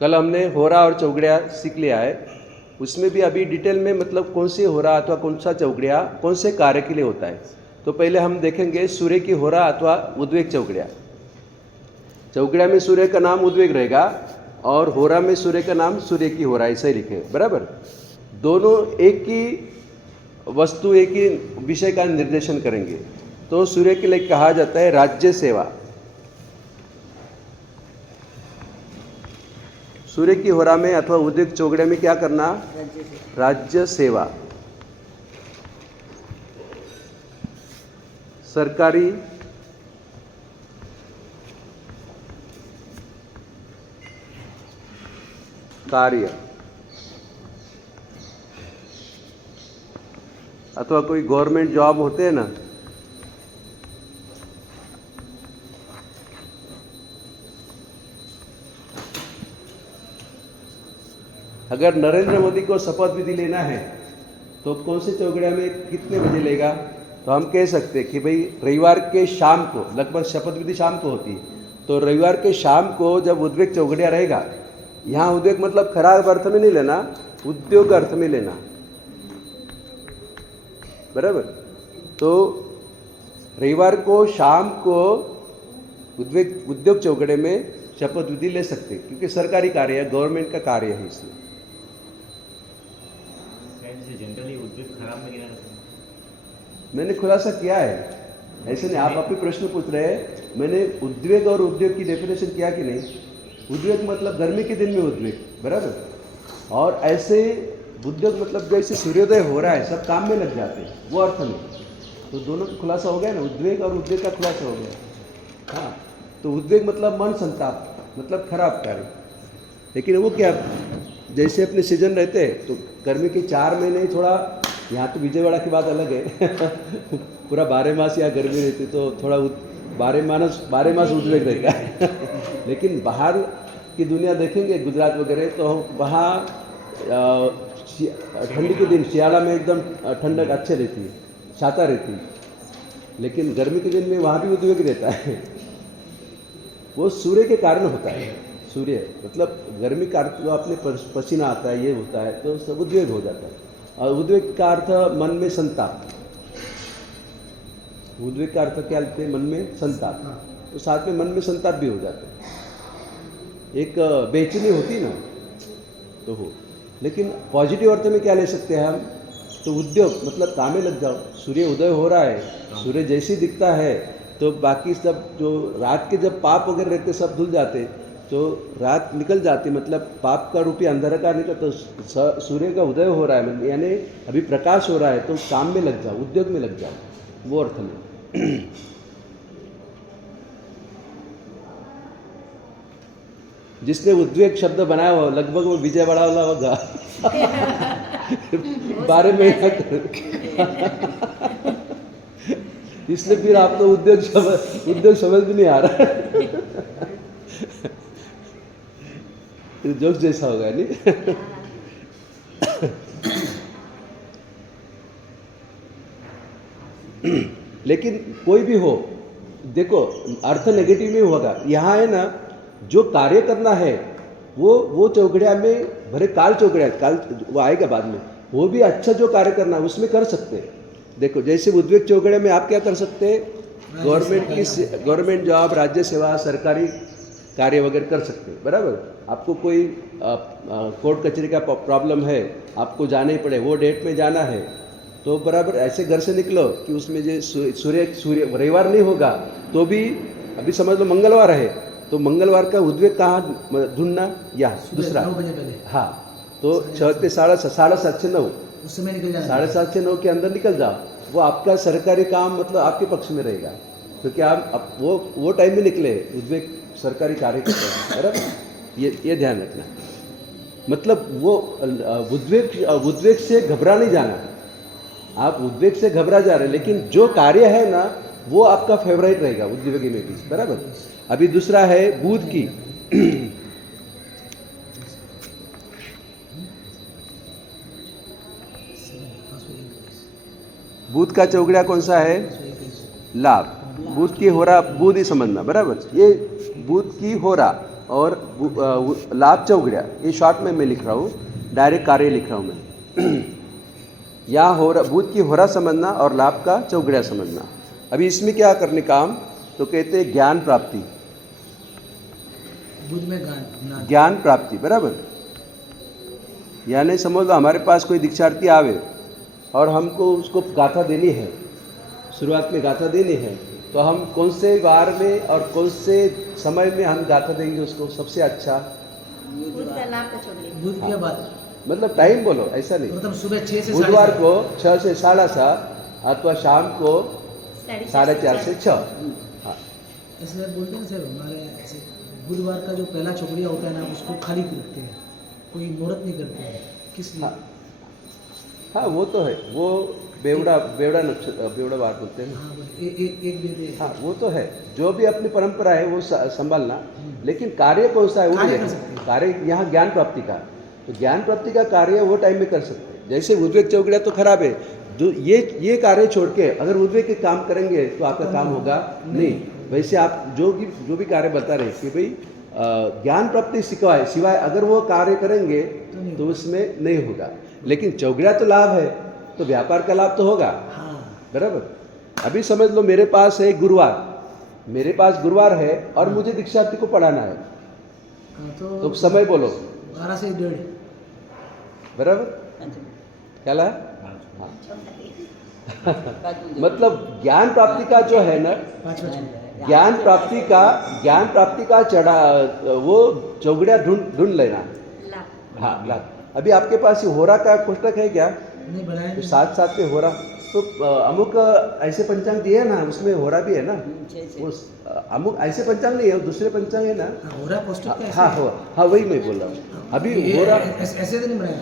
कल हमने होरा और चौगड़िया सीख लिया है, उसमें भी अभी डिटेल में मतलब कौन सी होरा अथवा कौन सा चौगड़िया कौन से कार्य के लिए होता है। तो पहले हम देखेंगे सूर्य की होरा अथवा उद्वेग चौगड़िया। चौगड़िया में सूर्य का नाम उद्वेग रहेगा और होरा में सूर्य का नाम सूर्य की होरा, ऐसे ही लिखे बराबर। दोनों एक ही वस्तु एक ही विषय का निर्देशन करेंगे। तो सूर्य के लिए कहा जाता है राज्य सेवा। सूर्य की होरा में अथवा उद्वेग चौगड़े में क्या करना? राज्य सेवा, सरकारी कार्य अथवा कोई गवर्नमेंट जॉब होते हैं ना, अगर नरेंद्र मोदी को शपथ विधि लेना है तो कौन से चौगड़िया में कितने बजे लेगा? तो हम कह सकते हैं कि भाई रविवार के शाम को, लगभग शपथ विधि शाम को होती है, तो रविवार के शाम को जब उद्वेग चौगड़िया रहेगा, यहाँ उद्वेग मतलब खराब अर्थ में नहीं लेना, उद्योग अर्थ में लेना, बराबर। तो रविवार को शाम को उद्योग चौगड़े में शपथ विधि ले सकते हैं, क्योंकि सरकारी कार्य है, गवर्नमेंट का कार्य है, इसलिए। जनरली उद्योग खराब में गिना मैंने खुलासा किया है, ऐसे नहीं आप अपने प्रश्न पूछ रहे हैं। मैंने उद्वेग और उद्योग की डेफिनेशन किया कि नहीं? उद्वेग मतलब गर्मी के दिन में उद्वेग, बराबर। और ऐसे उद्योग मतलब जैसे सूर्योदय हो रहा है, सब काम में लग जाते हैं, वो अर्थ में। तो दोनों का खुलासा हो गया ना, उद्वेग और उद्योग का खुलासा हो गया। हाँ, तो उद्वेग मतलब मन संताप, मतलब खराब कार्य। लेकिन वो क्या, जैसे अपने सीजन रहते हैं तो गर्मी के 4 महीने थोड़ा, यहाँ तो विजयवाड़ा की बात अलग है पूरा 12 मास यहाँ गर्मी रहती, तो थोड़ा 12 मास उद्वेग रहता है लेकिन बाहर की दुनिया देखेंगे, गुजरात वगैरह, तो वहाँ ठंडी के दिन शियाला में एकदम ठंडक अच्छे रहती है, छाता रहती है। लेकिन गर्मी के दिन में वहाँ भी उद्वेग रहता है वो सूर्य के कारण होता है। सूर्य मतलब गर्मी का अर्थ जो अपने पसीना आता है, ये होता है, तो सब उद्वेग हो जाता है। और उद्वेग का अर्थ मन में संताप, उद्वेग का अर्थ क्या लिखते हैं? मन में संताप। तो साथ में मन में संताप भी हो जाता है, एक बेचैनी होती ना, तो हो। लेकिन पॉजिटिव अर्थ में क्या ले सकते हैं हम? तो उद्योग मतलब काम में लग जाओ। सूर्य उदय हो रहा है, सूर्य जैसे ही दिखता है तो बाकी सब जो रात के जब पाप वगैरह रहते सब धुल जाते, तो रात निकल जाती, मतलब पाप का रूपी अंधकार निकल, तो सूर्य का उदय हो रहा है, यानी अभी प्रकाश हो रहा है, तो काम में लग जाओ, उद्योग में लग जाओ, वो अर्थ में जिसने उद्वेग शब्द बनाया हो लगभग वो विजयवाड़ा वाला होगा 12 महीना इसलिए फिर आपको उद्योग समझ भी नहीं आ रहा जोक्स जैसा होगा नहीं लेकिन कोई भी हो, देखो अर्थ नेगेटिव में होगा। यहाँ है ना, जो कार्य करना है वो चौगड़िया में भरे, काल चौगड़िया, काल वो आएगा बाद में, वो भी अच्छा जो कार्य करना है उसमें कर सकते हैं। देखो जैसे उद्वेग चौगड़िया में आप क्या कर सकते हैं? गवर्नमेंट जॉब, राज्य सेवा, सरकारी कार्य वगैरह कर सकते हैं, बराबर। आपको कोई कोर्ट कचहरी का प्रॉब्लम है, आपको जाना ही पड़े, वो डेट में जाना है, तो बराबर ऐसे घर से निकलो कि उसमें जो सूर्य रविवार नहीं होगा तो भी, अभी समझ लो मंगलवार है, तो मंगलवार का उद्वेग कहाँ ढूंढना? यहाँ दूसरा, हाँ, तो 6 से 7:30 से 9, उस समय निकल जाना, 7:30 से 9 के अंदर निकल जाओ। वो आपका सरकारी काम मतलब आपके पक्ष में रहेगा, क्योंकि आप वो टाइम में निकले, उद्वेग सरकारी कार्य करते हैं, बराबर। ये ध्यान रखना, मतलब वो उद्वेग से घबरा नहीं जाना। आप उद्वेग से घबरा जा रहे हैं, लेकिन जो कार्य है ना वो आपका फेवरेट रहेगा उद्वेग में भी, बराबर। अभी दूसरा है बुध की बुध का चौगड़िया कौन सा है? लाभ। बुध की होरा, बुध ही समझना, बराबर। ये बुध की होरा और लाभ चौगड़िया, ये शॉर्ट में मैं लिख रहा हूँ, डायरेक्ट कार्य लिख रहा हूँ मैं। यहाँ होरा, बुध की होरा समझना और लाभ का चौगड़िया समझना। अभी इसमें क्या करने काम, तो कहते हैं ज्ञान प्राप्ति, बुध में ज्ञान ज्ञान प्राप्ति, बराबर। यानी समझ लो हमारे पास कोई दीक्षार्थी आवे और हमको उसको गाथा देनी है, शुरुआत में गाथा देनी है, तो हम कौन से वार में और कौन से समय में हम गाथा देंगे उसको सबसे अच्छा? बुध का लाभ का चौगड़िया। बुध के बाद मतलब टाइम बोलो, ऐसा नहीं, मतलब सुबह 6 से बुधवार 7:30 को 6 से 7:30 अथवा शाम को 4:30 से 6। हाँ, ऐसे बोलते हैं सर, हमारे ऐसे बुधवार का जो पहला चौगड़िया होता है ना, उसको खाली रखते हैं, कोई मुहूर्त नहीं करते हैं, किस लिए? हाँ, हाँ वो तो है, वो बेवड़ा नक्षत्र, बेवड़ा वार बोलते हैं। हाँ बस एक दे दे। हाँ वो तो है, जो भी अपनी परंपरा है वो संभालना, लेकिन कार्य कौन सा है वो कार्य नहीं कर है। सकते हैं। कार्य यहाँ ज्ञान प्राप्ति का, तो ज्ञान प्राप्ति का कार्य वो टाइम में कर सकते हैं। जैसे उद्वेग चौगड़िया तो खराब है, जो ये कार्य छोड़ के अगर उद्वेग के काम करेंगे तो आपका काम होगा नहीं। वैसे आप जो भी कार्य बता रहे कि भाई ज्ञान प्राप्ति सिवाय अगर वो कार्य करेंगे तो उसमें नहीं होगा। लेकिन चौगड़िया तो लाभ है, तो व्यापार का लाभ तो होगा, हाँ बराबर। अभी समझ लो मेरे पास है गुरुवार है और मुझे दीक्षार्थी को पढ़ाना है, हाँ, तो समय बोलो 12 से 1:30। बराबर, क्या ला? हाँ। मतलब ज्ञान प्राप्ति का जो है ना, 5 बजे ज्ञान प्राप्ति का चढ़ा वो चौगड़िया ढूंढ लेना। लाभ। हाँ लाभ। अभी आपके पास ये होरा का पुस्तक है क्या? नहीं बनाया तो नहीं। साथ में होरा, तो अमुक ऐसे पंचांग दिए ना, उसमें होरा भी है ना। वो अमुक ऐसे पंचांग नहीं है, दूसरे पंचांग है ना। हाँ, हो रहा है पोस्टर का ऐसे? हाँ वही मैं बोल रहा हूँ। अभी ये होरा ऐसे तो नहीं बनाया।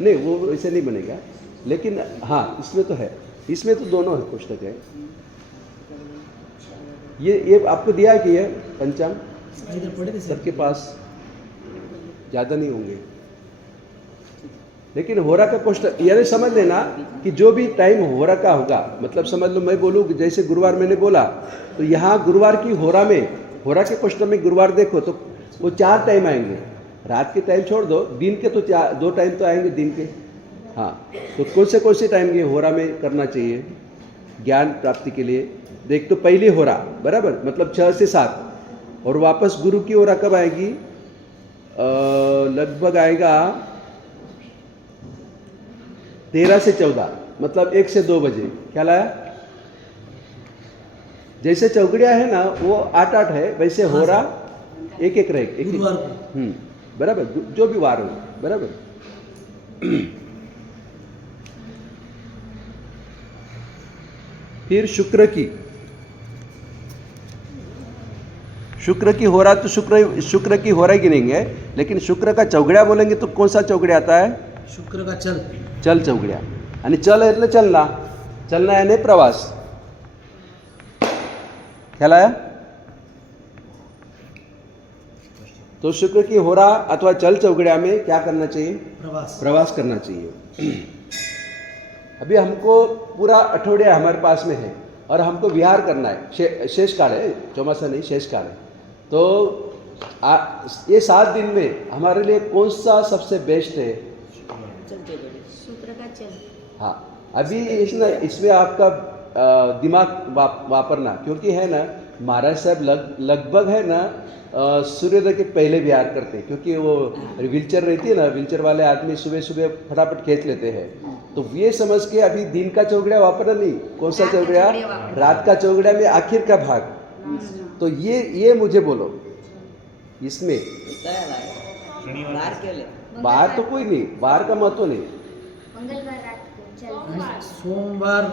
नहीं, वो ऐसे नहीं बनेगा, लेकिन हाँ इसमें तो है, इसमें तो दोनों है पुस्तक है। ये आपको दिया है कि ये पंचांग इधर पड़े थे सर। सबके पास ज़्यादा नहीं होंगे, लेकिन होरा का पुस्तक यानी समझ लेना कि जो भी टाइम होरा का होगा, मतलब समझ लो मैं बोलूँ कि जैसे गुरुवार मैंने बोला, तो यहाँ गुरुवार की होरा के पुस्तक में गुरुवार देखो तो वो 4 टाइम आएंगे। रात के टाइम छोड़ दो, दिन के तो 2 टाइम तो आएंगे दिन के। हाँ, तो कौन से टाइम ये होरा में करना चाहिए ज्ञान प्राप्ति के लिए? देख, तो पहली होरा बराबर, मतलब 6 से 7, और वापस गुरु की होरा कब आएगी? लगभग आएगा 13 से 14, मतलब 1 से 2 बजे। क्या लाया? जैसे चौगड़िया है ना वो 8 है, वैसे होरा एक रहे गुरुवार को। बराबर, जो भी वार हो, बराबर। फिर शुक्र की होरा, तो शुक्र की होरा गिनेंगे, लेकिन शुक्र का चौगड़िया बोलेंगे तो कौन सा चौगड़िया आता है? शुक्र का चल चौगड़िया। आणि चल એટલે चलना यानी प्रवास। ख्याल आया? तो शुक्र की होरा अथवा चल चौगड़िया में क्या करना चाहिए? प्रवास करना चाहिए। अभी हमको पूरा अठौड़िया हमारे पास में है और हमको विहार करना है, शेष काल है, चौमासा नहीं, शेष काल है। तो ये 7 दिन में हमारे लिए कौन सा सबसे बेस्ट है? शुक्र का चल। हाँ, अभी इसमें आपका दिमाग वापरना, क्योंकि है ना महाराज साहब लगभग है ना सूर्योदय के पहले विहार करते हैं, क्योंकि वो व्हीलचेयर रहती है ना, व्हीलचेयर वाले आदमी सुबह सुबह फटाफट खींच लेते हैं। तो ये समझ के अभी दिन का चौगड़िया वापरना नहीं, कौन सा चौगड़िया? रात का चौगड़िया में आखिर का भाग। तो ये मुझे बोलो, इसमें बाहर तो कोई नहीं, बाहर का महत्व नहीं। मंगलवार रात को चल। सोमवार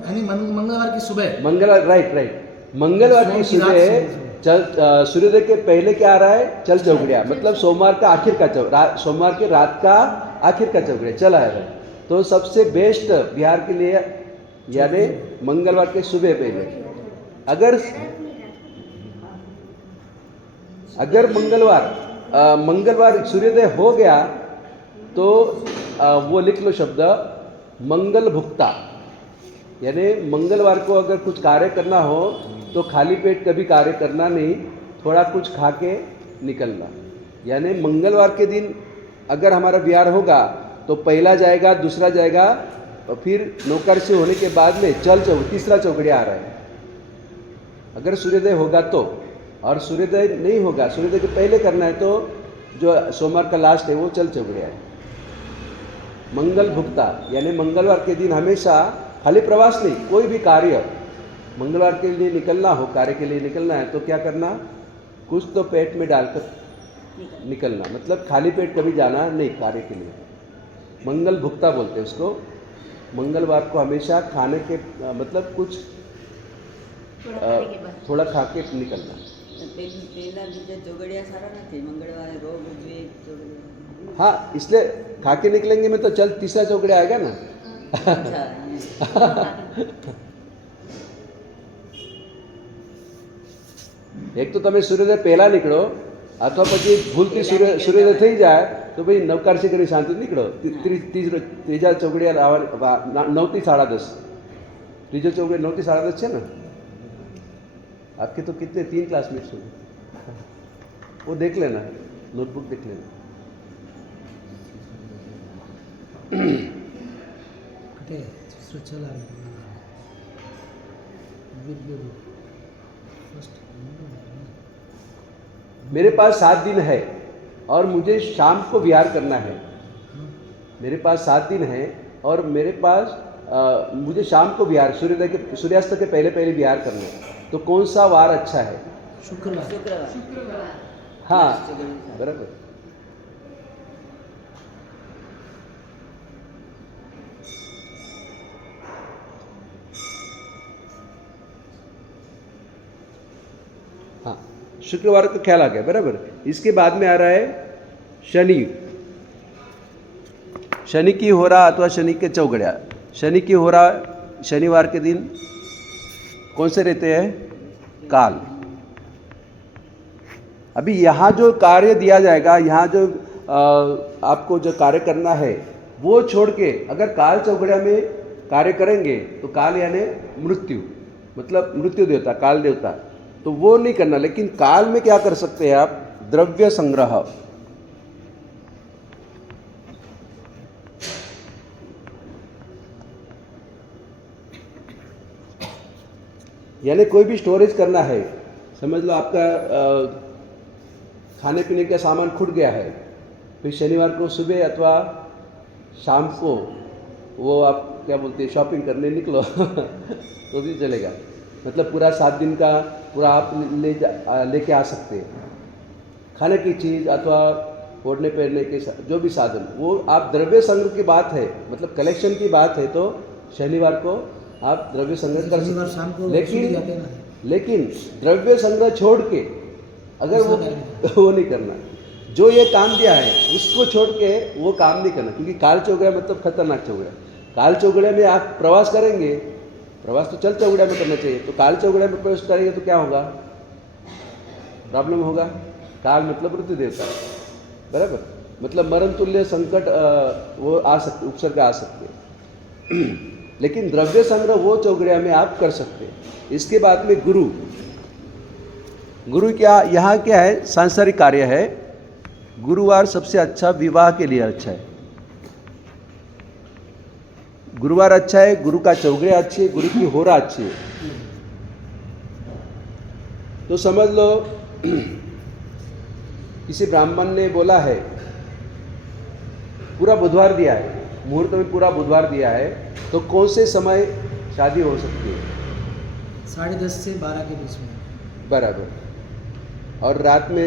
यानी मंगलवार की सुबह। मंगलवार, राइट, मंगलवार की सुबह चल, सूर्योदय के पहले क्या आ रहा है? चल चौगड़िया, मतलब सोमवार का आखिर का सोमवार के रात का आखिर का चौगड़िया चल आएगा। तो सबसे बेस्ट बिहार के लिए यानी मंगलवार के सुबह पहले। अगर मंगलवार सूर्योदय हो गया तो वो लिख लो शब्द मंगल भुक्ता, यानी मंगलवार को अगर कुछ कार्य करना हो तो खाली पेट कभी कार्य करना नहीं, थोड़ा कुछ खा के निकलना, यानी मंगलवार के दिन अगर हमारा विहार होगा तो पहला जाएगा, दूसरा जाएगा, और फिर नौकरसी होने के बाद में तीसरा चौकड़िया आ रहा है। अगर सूर्योदय होगा तो, और सूर्योदय नहीं होगा, सूर्योदय के पहले करना है तो जो सोमवार का लास्ट है वो चल चौकड़िया है। मंगल भुक्ता यानी मंगलवार के दिन हमेशा खाली प्रवास नहीं, कोई भी कार्य मंगलवार के लिए निकलना हो, कार्य के लिए निकलना है तो क्या करना, कुछ तो पेट में डालकर निकलना, मतलब खाली पेट कभी जाना नहीं कार्य के लिए। मंगल भुक्ता बोलते हैं उसको। मंगलवार को हमेशा खाने के मतलब कुछ थोड़ा खाने के बाद थोड़ा खा के निकलना। પહેલા બીજા ચોગડિયા સારા નથી, મંગળવારે રોગ ઉદ્વેગ ચોગડિયા. हाँ, इसलिए खा के निकलेंगे में तो चल तीसरा चौकड़िया आएगा ना। અચ્છા एक तो તમે સૂર્યોદય પહેલા નીકળો અથવા પછી ભૂલથી સૂર્યોદય થઈ જાય તો ભાઈ નવકારસી કરી શાંતિ નીકળો। ત્રીજા ચોકડિયા 9 થી 10:30, ત્રીજો ચોકડિયા 9 થી 10:30 છે ને। आपके तो कितने 3 क्लासमेट्स हो, वो देख लेना, नोटबुक देख लेना। अटे दूसरा चला मेरे पास 7 दिन है और मुझे शाम को विहार करना है। मेरे पास 7 दिन है और मेरे पास मुझे शाम को विहार सूर्यास्त के पहले पहले विहार करना है, तो कौन सा वार अच्छा है? शुक्रवार। શુક્રવાર हाँ ચોગડિયા. बराबर। हाँ, शुक्रवार का ख्याल आ गया, बराबर। इसके बाद में आ रहा है शनि। शनि की होरा अथवा शनि के चौगड़िया। शनि की होरा शनिवार के दिन कौन से रहते हैं? काल। अभी यहाँ जो कार्य दिया जाएगा, यहाँ जो आपको जो कार्य करना है वो छोड़ के अगर काल चौगड़िया में कार्य करेंगे तो काल यानी मृत्यु, मतलब मृत्यु देवता, काल देवता, तो वो नहीं करना। लेकिन काल में क्या कर सकते हैं आप? द्रव्य संग्रह। यानी कोई भी स्टोरेज करना है, समझ लो आपका खाने पीने का सामान खुट गया है, फिर शनिवार को सुबह अथवा शाम को वो आप क्या बोलते हैं शॉपिंग करने निकलो तो भी चलेगा, मतलब पूरा 7 दिन का पूरा आप लेके आ सकते हैं। खाने की चीज़ अथवा ओढ़ने पहनने के जो भी साधन, वो आप द्रव्य संग्रह की बात है, मतलब कलेक्शन की बात है, तो शनिवार को आप द्रव्य संग्रह कर शनिवार शाम को सकते। सूर्य जाते हैं ना। लेकिन द्रव्य संग्रह छोड़ के अगर वो नहीं करना, जो ये काम दिया है उसको छोड़ के वो काम नहीं करना, क्योंकि काल चौगड़िया मतलब खतरनाक चौगड़िया। काल चौगड़िया में आप प्रवास करेंगे, प्रवास तो चल चौगड़िया में करना चाहिए, तो काल चौगड़िया में प्रवेश करेंगे तो क्या होगा? प्रॉब्लम होगा। काल मतलब मृत्यु देवता, बराबर, मतलब मरण तुल्य संकट वो आ सकते, उपसर्ग आ सकते। लेकिन द्रव्य संग्रह वो चौगड़िया में आप कर सकते हैं। इसके बाद में गुरु। गुरु क्या, यहाँ क्या है? सांसारिक कार्य है। गुरुवार सबसे अच्छा विवाह के लिए अच्छा है। गुरुवार अच्छा है, गुरु का चौगड़िया अच्छी है, गुरु की होरा अच्छी है। तो समझ लो किसी ब्राह्मण ने बोला है, पूरा बुधवार दिया है, मुहूर्त में पूरा बुधवार दिया है, तो कौन से समय शादी हो सकती है? 10:30 से 12 के बीच में। बराबर। और रात में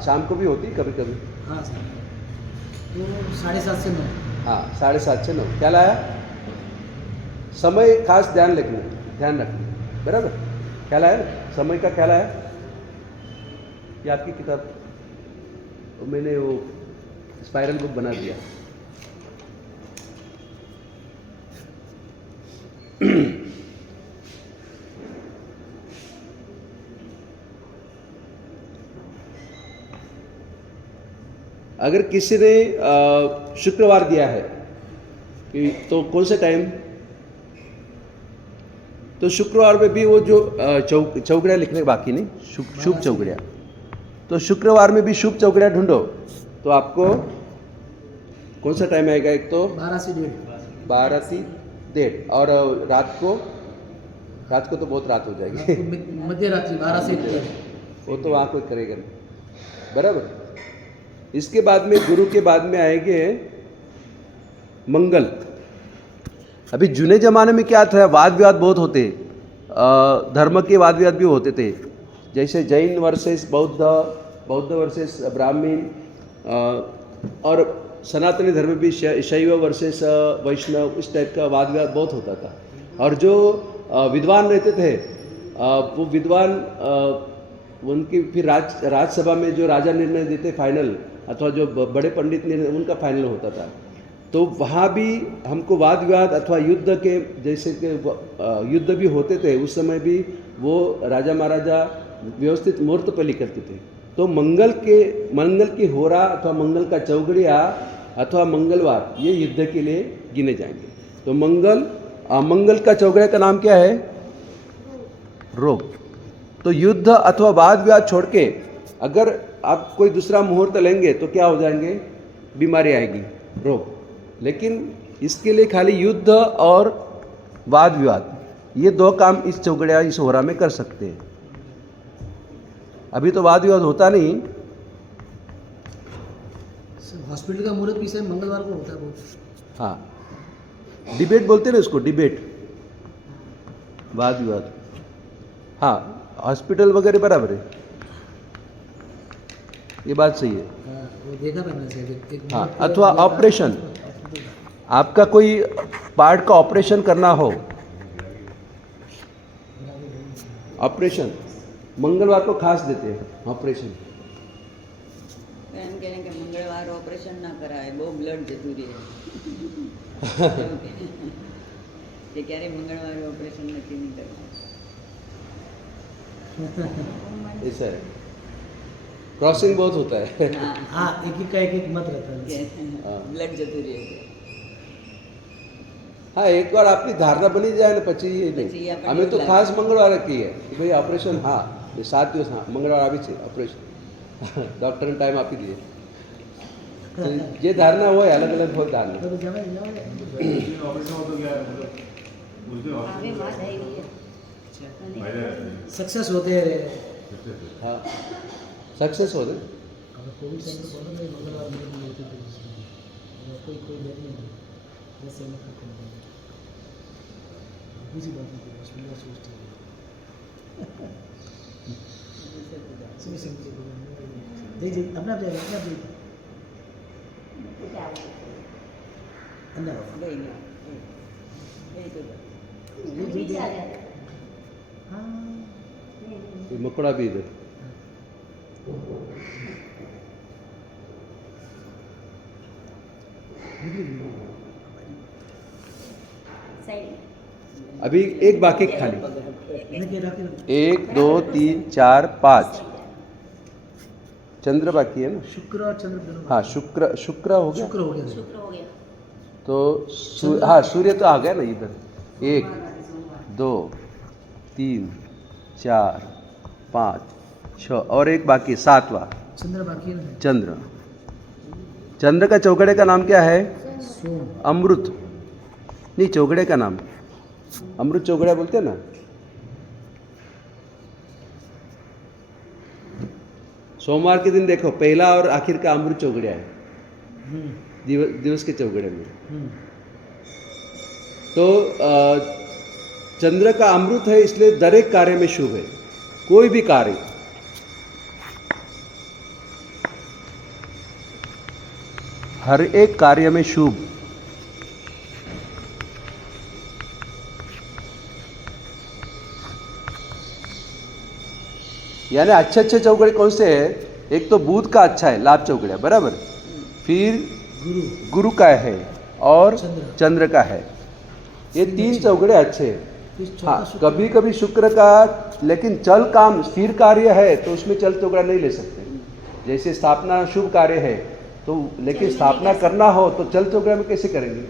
शाम को भी होती कभी कभी। हाँ सर, तो 7:30 से 9। हाँ, 7:30 से 9। क्या लाया? समय खास ध्यान रखना, बराबर। क्या लाया? समय का क्या लाया? ये आपकी किताब, मैंने वो स्पाइरल बुक बना दिया। अगर किसी ने शुक्रवार दिया है तो कौन से टाइम? तो शुक्रवार में भी वो जो चौगड़िया लिखने बाकी नहीं, शुभ चौगड़िया, तो शुक्रवार में भी शुभ चौकड़िया ढूंढो। तो आपको कौन सा टाइम आएगा? एक तो 12 से 1:30 12 से 1:30 और रात को तो बहुत रात हो जाएगी मध्य रात्रि 12 से 1 वो तो वहाँ कोई करेगा नहीं, बराबर। इसके बाद में गुरु के बाद में आएंगे मंगल। अभी जुने जमाने में क्या था, वाद विवाद बहुत होते, धर्म के वाद विवाद भी होते थे, जैसे जैन वर्सेस बौद्ध वर्सेस ब्राह्मण, और सनातनी धर्म भी शैव वर्सेस वैष्णव, इस टाइप का वाद विवाद बहुत होता था। और जो विद्वान रहते थे वो विद्वान उनकी फिर राज्यसभा में जो राजा निर्णय देते फाइनल, अथवा जो बड़े पंडित निर्णय, उनका फाइनल होता था। तो वहाँ भी हमको वाद विवाद अथवा युद्ध के, जैसे कि युद्ध भी होते थे उस समय भी वो राजा महाराजा व्यवस्थित मुहूर्त पर करते थे। तो मंगल की होरा अथवा मंगल का चौगड़िया अथवा मंगलवार ये युद्ध के लिए गिने जाएंगे। तो मंगल का चौगड़िया का नाम क्या है? रोग। तो युद्ध अथवा वाद विवाद छोड़ के अगर आप कोई दूसरा मुहूर्त लेंगे तो क्या हो जाएंगे? बीमारी आएगी, रोग। लेकिन इसके लिए खाली युद्ध और वाद विवाद ये दो काम इस चौगड़िया इस होरा में कर सकते हैं। अभी तो वाद विवाद होता नहीं। हॉस्पिटल का मुहूर्त भी सर मंगलवार को होता है बहुत। हाँ, डिबेट बोलते हैं ना उसको, डिबेट, वाद विवाद। हाँ, हॉस्पिटल वगैरह बराबर है, ये बात सही है। वो देखा मैंने सर। हाँ, अथवा ऑपरेशन, आपका कोई पार्ट का ऑपरेशन करना हो, ऑपरेशन मंगलवार को खास देते हैं ऑपरेशन। એમ કહે કે મંગળવાર ઓપરેશન ના કરાય, બહુ બ્લડ જતું રહે કે ક્યારે મંગળવારે ઓપરેશન નથી નહીં કરવું। ऐसा है, क्रॉसिंग बहुत होता है। हाँ, एक का एक मत रहता है। બ્લડ જતું રહે। हाँ, एक बार आपकी धारणा बनी जाए ना પછી ये પછી नहीं। આપણે हमें तो એવું खास मंगलवार की है कि भाई ऑपरेशन, हाँ 7 દિવસ, हाँ मंगलवार આવી છે ऑपरेशन, डॉक्टर ने टाइम આપી દીધો। तो ये धारणा हो, अलग अलग हो धारणा। तो जमा जाओ। हमें बात आई हुई है सक्सेस होते हैं। हाँ, सक्सेस हो गए। अगर कोविड सेंटर बोलो मैं मंगलवार में होते थे, कोई डर नहीं है जैसे मैं करता हूँ। दूसरी बात नहीं, हॉस्पिटल सोचते हैं जी अपना आप जाएगा, अपना आप जाइए अंदर आओ। ગઈ ના ગઈ તો पीछे आ जाता है। हाँ, ये मकोड़ा भी इधर। साइड में। अभी एक बाकी खाली, इनके रखे 1 2 3 4 5 चंद्र बाकी है ना। शुक्र और चंद्र दोनों। हाँ, शुक्र हो गया। शुक्र हो गया। शुक्र हो गया। तो हाँ, सूर्य तो आ गया ना इधर। 1 2 3 4 5 6 और एक बाकी 7वां चंद्र बाकी है। चंद्र का चौगड़े का नाम क्या है? सोम। अमृत। नहीं, चौगड़े का नाम अमृत चौगड़ा बोलते हैं ना। सोमवार के दिन देखो, पहला और आखिर का अमृत चौगड़िया है दिवस के चौगड़े में। तो चंद्र का अमृत है, इसलिए दर एक कार्य में शुभ है। कोई भी कार्य, हर एक कार्य में शुभ। यानी अच्छे चौगड़े कौन से है? एक तो बुध का अच्छा है, लाभ चौगड़िया बराबर, फिर गुरु का है और चंद्र का है। ये 3 चौगड़े अच्छे हैं। हाँ, कभी कभी शुक्र का, लेकिन चल काम स्थिर कार्य है तो उसमें चल चौगड़ा नहीं ले सकते। जैसे स्थापना शुभ कार्य है तो, लेकिन स्थापना करना हो तो चल चौगड़ा में कैसे करेंगे?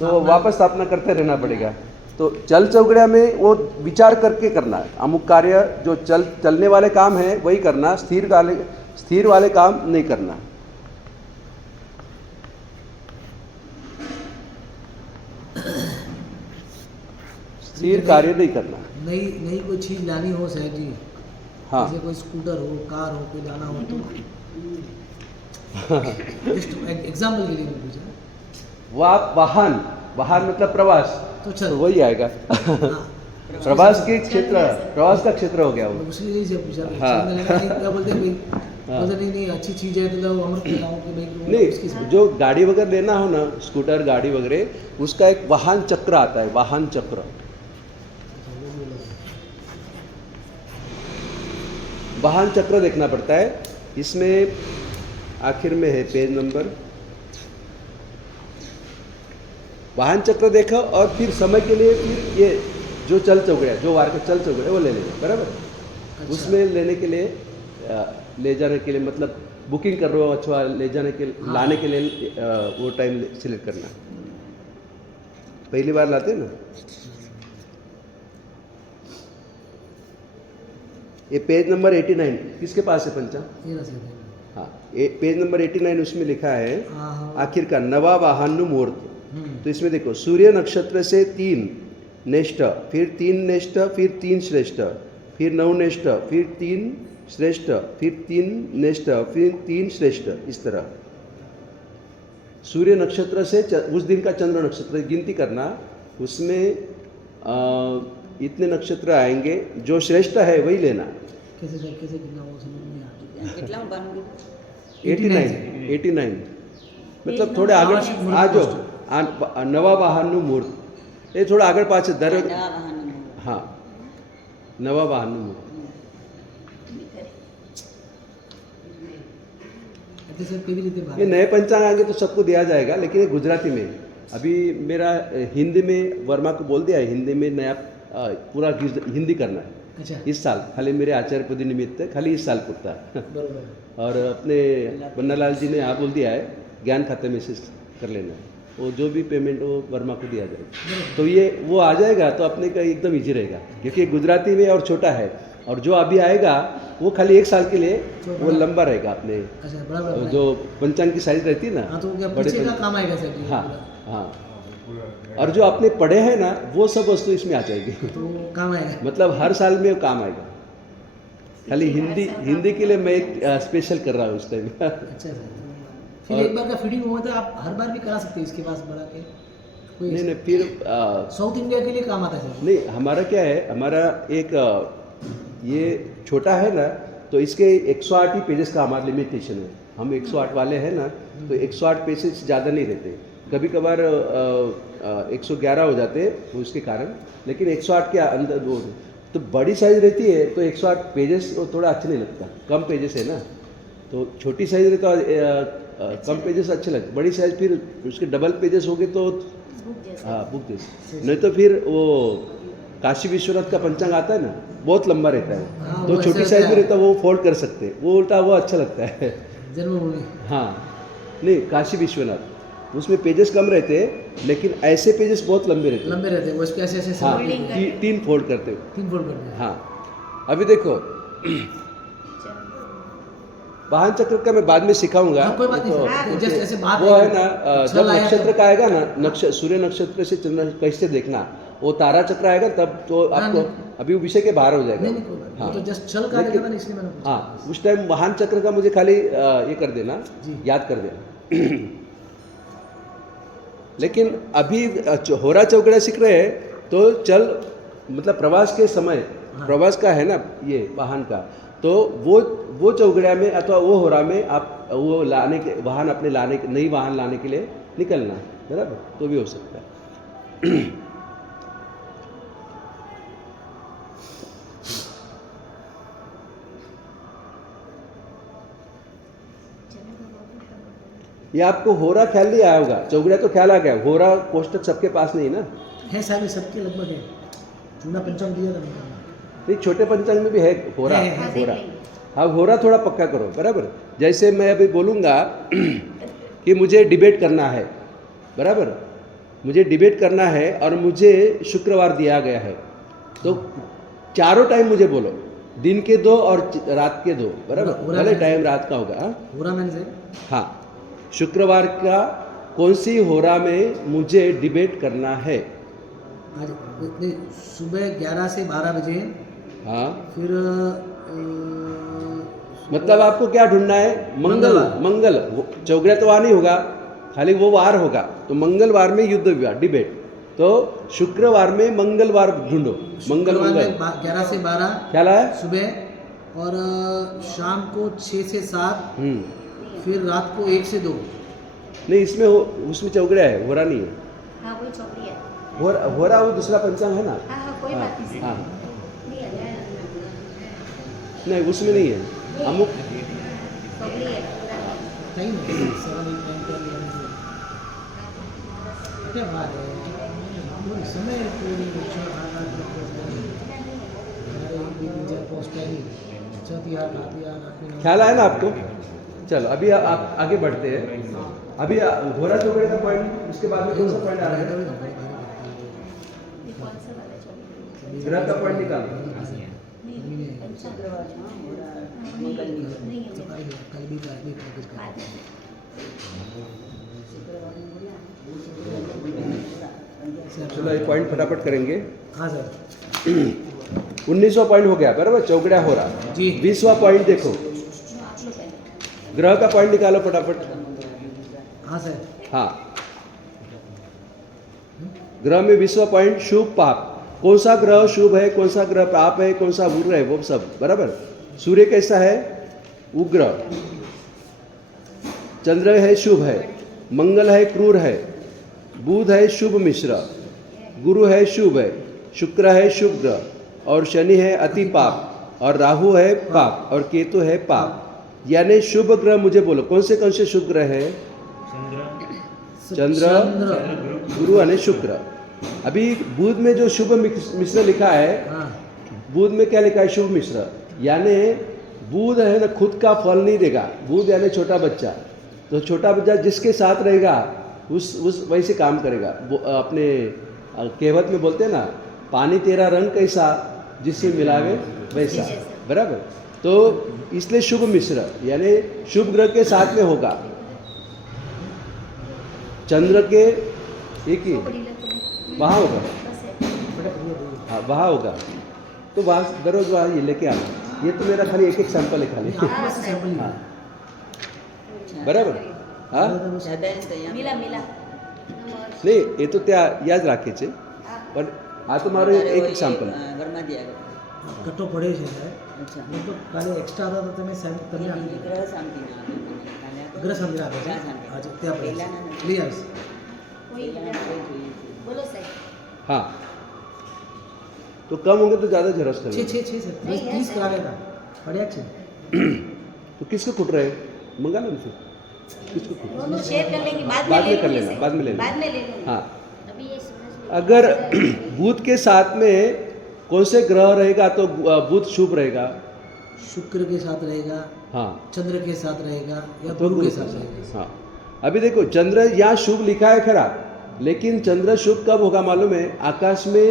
तो वापस स्थापना करते रहना पड़ेगा। तो चल चौगड़िया में वो विचार करके करना है। अमुक कार्य जो चलने वाले काम है वही करना, स्थिर स्थिर वाले काम नहीं करना। स्थिर कार्य नहीं करना। नई नई कोई चीज़ लानी हो साहब जी, हाँ जैसे कोई स्कूटर हो, कार हो, कोई लाना हो तो जस्ट एग्जाम्पल के लिए मैं पूछा। वो आप वाहन, वाहन मतलब प्रवास, तो तो चल वही आएगा। हाँ, प्रवास के क्षेत्र, प्रवास का क्षेत्र हो गया वो। उसके लिए से पूछा। हाँ। मैंने कहा, नहीं, क्या बोलते हैं भाई, हाँ। बोलते नहीं नहीं अच्छी चीज़ है तो लो अमृत खिलाऊं कि भाई नहीं, जो गाड़ी वगैरह लेना हो ना, स्कूटर गाड़ी वगैरह, उसका एक वाहन चक्र आता है, वाहन चक्र। वाहन चक्र देखना पड़ता है। इसमें आखिर में है पेज नंबर, वाहन चक्र देखो और फिर समय के लिए फिर ये जो चल चौकड़िया, जो वार के चल चौकड़िया वो ले लेना, बराबर। अच्छा। उसमें लेने के लिए ले जाने के लिए मतलब बुकिंग कर रहे हो, अथवा ले जाने के हाँ। लाने के लिए वो टाइम सिलेक्ट करना। पहली बार लाते हैं ना। ये पेज नंबर 89 किसके पास है पंचा? मेरा से है। हाँ, पेज नंबर 89 उसमें लिखा है हाँ हाँ। आखिर का नवा वाहन मुहूर्त। हम्म, तो इसमें देखो, सूर्य नक्षत्र से 3 नेष्ठ, फिर 3 नेष्ठ, फिर 3 श्रेष्ठ, फिर 9 नेष्ठ, फिर 3 श्रेष्ठ, फिर 3 नेष्ठ, फिर 3 श्रेष्ठ, इस तरह। सूर्य नक्षत्र से उस दिन का चंद्र नक्षत्र गिनती करना, उसमें इतने नक्षत्र आएंगे, जो श्रेष्ठ है वही लेना। कैसे सर कैसे कितना वो समझ नहीं आता। કેટલા બાનું 89 मतलब थोड़े आगे आ जाओ। नवा वाहन मुहूर्त ये थोड़ा આગળ પાછળ દર નવા વાહનનું हाँ, नवा वाहन मुहूर्त। अच्छा सर केवी रीते ये बात नए पंचांग आएंगे तो सबको दिया जाएगा, लेकिन ये गुजराती में। अभी मेरा हिंदी में वर्मा को बोल दिया है, हिंदी में नया पूरा हिंदी करना है अच्छा इस साल। खाली मेरे आचार्य पद निमित्त खाली इस साल पुरता है। बरोबर और अपने बन्नालाल जी ने यहाँ बोल दिया है ज्ञान खाते में से कर लेना है, वो जो भी पेमेंट वो वर्मा को दिया जाएगा। तो ये वो आ जाएगा तो अपने का एकदम इजी रहेगा, क्योंकि गुजराती में और छोटा है, और जो अभी आएगा वो खाली 1 साल के लिए वो लंबा रहेगा। अपने अच्छा बड़ा बड़ा जो पंचांग की साइज रहती है ना, हाँ तो क्या बड़े पीछे का पंच- काम आएगा सर जी हाँ पूरा। हाँ, और जो आपने पढ़े हैं ना वो सब वस्तु इसमें आ जाएगी। तो काम आएगा। मतलब हर साल में वो काम आएगा। खाली हिंदी के लिए मैं एक स्पेशल कर रहा हूँ उस टाइम। अच्छा सर फिर एक बार का फीडिंग हुआ था, आप हर बार भी करा सकते हैं इसके पास बढ़ा के कोई नहीं नहीं, फिर साउथ इंडिया के लिए काम आता है सर। नहीं, हमारा क्या है, हमारा एक ये छोटा है ना, तो इसके 108 ही पेजेस का हमारा लिमिटेशन है। हम 108 वाले हैं ना, तो 108 पेजेस ज़्यादा नहीं रहते, कभी कभार 111 हो जाते हैं उसके कारण, लेकिन 108 के अंदर वो तो बड़ी साइज रहती है तो 108 पेजेस वो थोड़ा अच्छा नहीं लगता, कम पेजेस है ना। तो छोटी साइज रहता कम पेजेस अच्छे लगते, बड़ी साइज फिर उसके डबल पेजेस हो गए तो हाँ बुक जैसे। नहीं तो फिर वो काशी विश्वनाथ का पंचांग आता है ना, बहुत लंबा रहता है, हाँ, तो वो छोटी ऐसा साइज रहता में है। रहता है वो फोल्ड कर सकते हैं, वो उल्टा वो अच्छा लगता है। जन्मभूमि हाँ नहीं, काशी विश्वनाथ उसमें पेजेस कम रहते हैं, लेकिन ऐसे पेजेस बहुत लंबे रहते हैं। लंबे रहते हैं वो इसके ऐसे ऐसे हाँ, folding करते हैं। 3 फोल्ड करते हो। 3 फोल्ड करते हैं। हाँ, अभी देखो वाहन चक्र का मैं बाद में सिखाऊंगा। हाँ, कोई बात नहीं तो- सर, तो- जस्ट ऐसे बात वो है। है ना, चल जब आया नक्षत्र तो- का आएगा ना, सूर्य नक्षत्र से चंद्र कैसे देखना, वो तारा चक्र आएगा तब तो हाँ, आपको नहीं। अभी विषय के बाहर हो जाएगा। नहीं नहीं कोई बात नहीं, हाँ वो तो जस्ट चल का लेकिन- देखा था ना इसलिए मैंने पूछा। हाँ, उस टाइम वाहन चक्र का मुझे खाली ये कर देना, जी। याद कर देना। लेकिन अभी होरा चौकड़ा सीख रहे हैं तो चल मतलब प्रवास के समय, हाँ। प्रवास का है ना ये वाहन का, तो वो चौकड़िया में अथवा वो होरा में आप वो लाने के वाहन अपने लाने के नई वाहन लाने के लिए निकलना, बराबर, तो भी हो सकता है। ये आपको होरा ख्याल नहीं आया होगा, चौकड़िया तो ख्याल आ गया, होरा कोष्टक सबके पास नहीं ना। है साहब ये सबके लगभग है, जूना पंचांग दिया था मैंने। नहीं, छोटे पंचांग में भी है होरा। है, हाँ, होरा, देख लेंगे। हाँ, होरा थोड़ा पक्का करो, बराबर। जैसे मैं अभी बोलूँगा कि मुझे डिबेट करना है, बराबर, मुझे डिबेट करना है और मुझे शुक्रवार दिया गया है, तो चारों टाइम मुझे बोलो, दिन के 2 और रात के 2, बराबर, पूरा भले दिन। टाइम रात का होगा। हाँ? पूरा मैंने से हाँ, शुक्रवार का कौन सी होरा में मुझे डिबेट करना है? आज नहीं, सुबह 11 से 12 बजे, हाँ, फिर मतलब आपको क्या ढूंढना है? मंगलवार। मंगल चौगड़िया तो वहाँ नहीं होगा, खाली वो वार होगा, तो मंगलवार में युद्ध विवाद डिबेट। तो शुक्रवार में मंगलवार ढूंढो, मंगल शुक्रवार मंगल में 11 से 12 क्या है? सुबह, और शाम को 6 से 7, हम्म, फिर रात को 1 से 2। नहीं इसमें उसमें चौगड़िया है, होरा नहीं है। हाँ वही चौकड़ी है। होरा वो दूसरा पंचांग है ना। हाँ हाँ कोई बात नहीं। हाँ, नहीं आ जाए। नहीं उसमें नहीं है, अमुक चौकड़ी है पूरा। टाइम 7 8 9 10 11 क्या बात है, पूरी समय पूरी 6 8 8 पोस्ट है, चौथी 8 8 ख्याल आया ना आपको? चलो अभी आप आगे बढ़ते हैं। अभी घोड़ा चौकड़े का पॉइंट, उसके बाद में कौन सा पॉइंट आ रहा है? ये कौन सा वाला चौकड़ी? ग्रह का पॉइंट निकालो। नहीं पंचांग। शुक्रवार हाँ होरा नहीं मंगल नहीं है। कल भी बाद में। शुक्रवार में होरा चलो ये पॉइंट फटाफट करेंगे। हाँ सर 19वां पॉइंट हो गया, बराबर, चौगड़िया हो रहा। जी 20वां पॉइंट देखो, आप लोग पहले। ग्रह का पॉइंट निकालो फटाफट। हाँ सर हाँ, ग्रह में 20वां पॉइंट शुभ पाप, कौन सा ग्रह शुभ है, कौन सा ग्रह पाप है, कौन सा बुरा है, वो सब बराबर। सूर्य कैसा है? उग्र। चंद्र है शुभ है, मंगल है क्रूर है, बुध है शुभ मिश्र, गुरु है शुभ है, शुक्र है शुभ ग्रह, और शनि है अति पाप, और राहु है पाप, और केतु है पाप। यानी शुभ ग्रह मुझे बोलो, कौन से शुभ ग्रह है? चंद्र, गुरु यानी शुक्र। अभी बुध में जो शुभ मिश्र लिखा है, हाँ बुध में क्या लिखा है? शुभ मिश्र। यानी बुध है ना खुद का फल नहीं देगा, बुध यानी छोटा बच्चा, तो छोटा बच्चा जिसके साथ रहेगा उस वैसे काम करेगा। वो अपने कहावत में बोलते हैं ना, पानी तेरा रंग कैसा जिससे मिलावे वैसा, बराबर। तो इसलिए शुभ मिश्र यानी शुभ ग्रह के साथ में होगा। चंद्र के एक ही चौकड़ी ले तुम। वहाँ होगा, बस है। हाँ वहाँ होगा, तो वहाँ दररोज वहाँ ये लेके आना। ये तो मेरा खाली एक सैंपल है खाली। आपके पास सैंपल ही हाँ है। बराबर। हाँ ज़्यादा है तो यहाँ मिला मिला। नहीं ये तो त्या याद રાખે છે, પણ આ તો મારો એક એક્ઝામ્પલ। ઘરમાં જ આવે કટ્ટો પડે છે સાહેબ, અચ્છા લગભગ કાલે એક્સ્ટ્રા હતા તો તમે સાહેબ તમે આપી બીજી દીધા. ગ્રહ શાંતિ ના આવે મને. કાલે આ તો ગ્રહ શાંતિ આપે છે ગ્રહ શાંતિ. આજે ત્યાં પડે પહેલાના નથી. લઈ આવીશ. कोई પહેલાના કોઈ જોઈએ છે. बोलो सही। हाँ तो कम होंगे तो ज़्यादा जरूरत છે करेंगे। છે છે સર નહીં, 30 સર. કરાવ્યા હતા, પડ્યા જ છે. तो किसको कुट रहे हैं? मंगा लो फिर, किसको कुट? दोनों शेयर कर लेंगे, बाद बाद में में ले कर लूंगी लेना, सर। बाद में ले लेना। बाद में ले लूंगी। हाँ अभी ये समझ लो। अगर बुध के साथ में कौन से ग्रह रहेगा तो बुध शुभ रहेगा। शुक्र के साथ रहेगा, हाँ चंद्र के साथ रहेगा या तो गुरु के गुरु साथ के रहेगा. साथ। हाँ अभी देखो चंद्र यहाँ शुभ लिखा है खरा, लेकिन चंद्र शुभ कब होगा मालूम है? आकाश में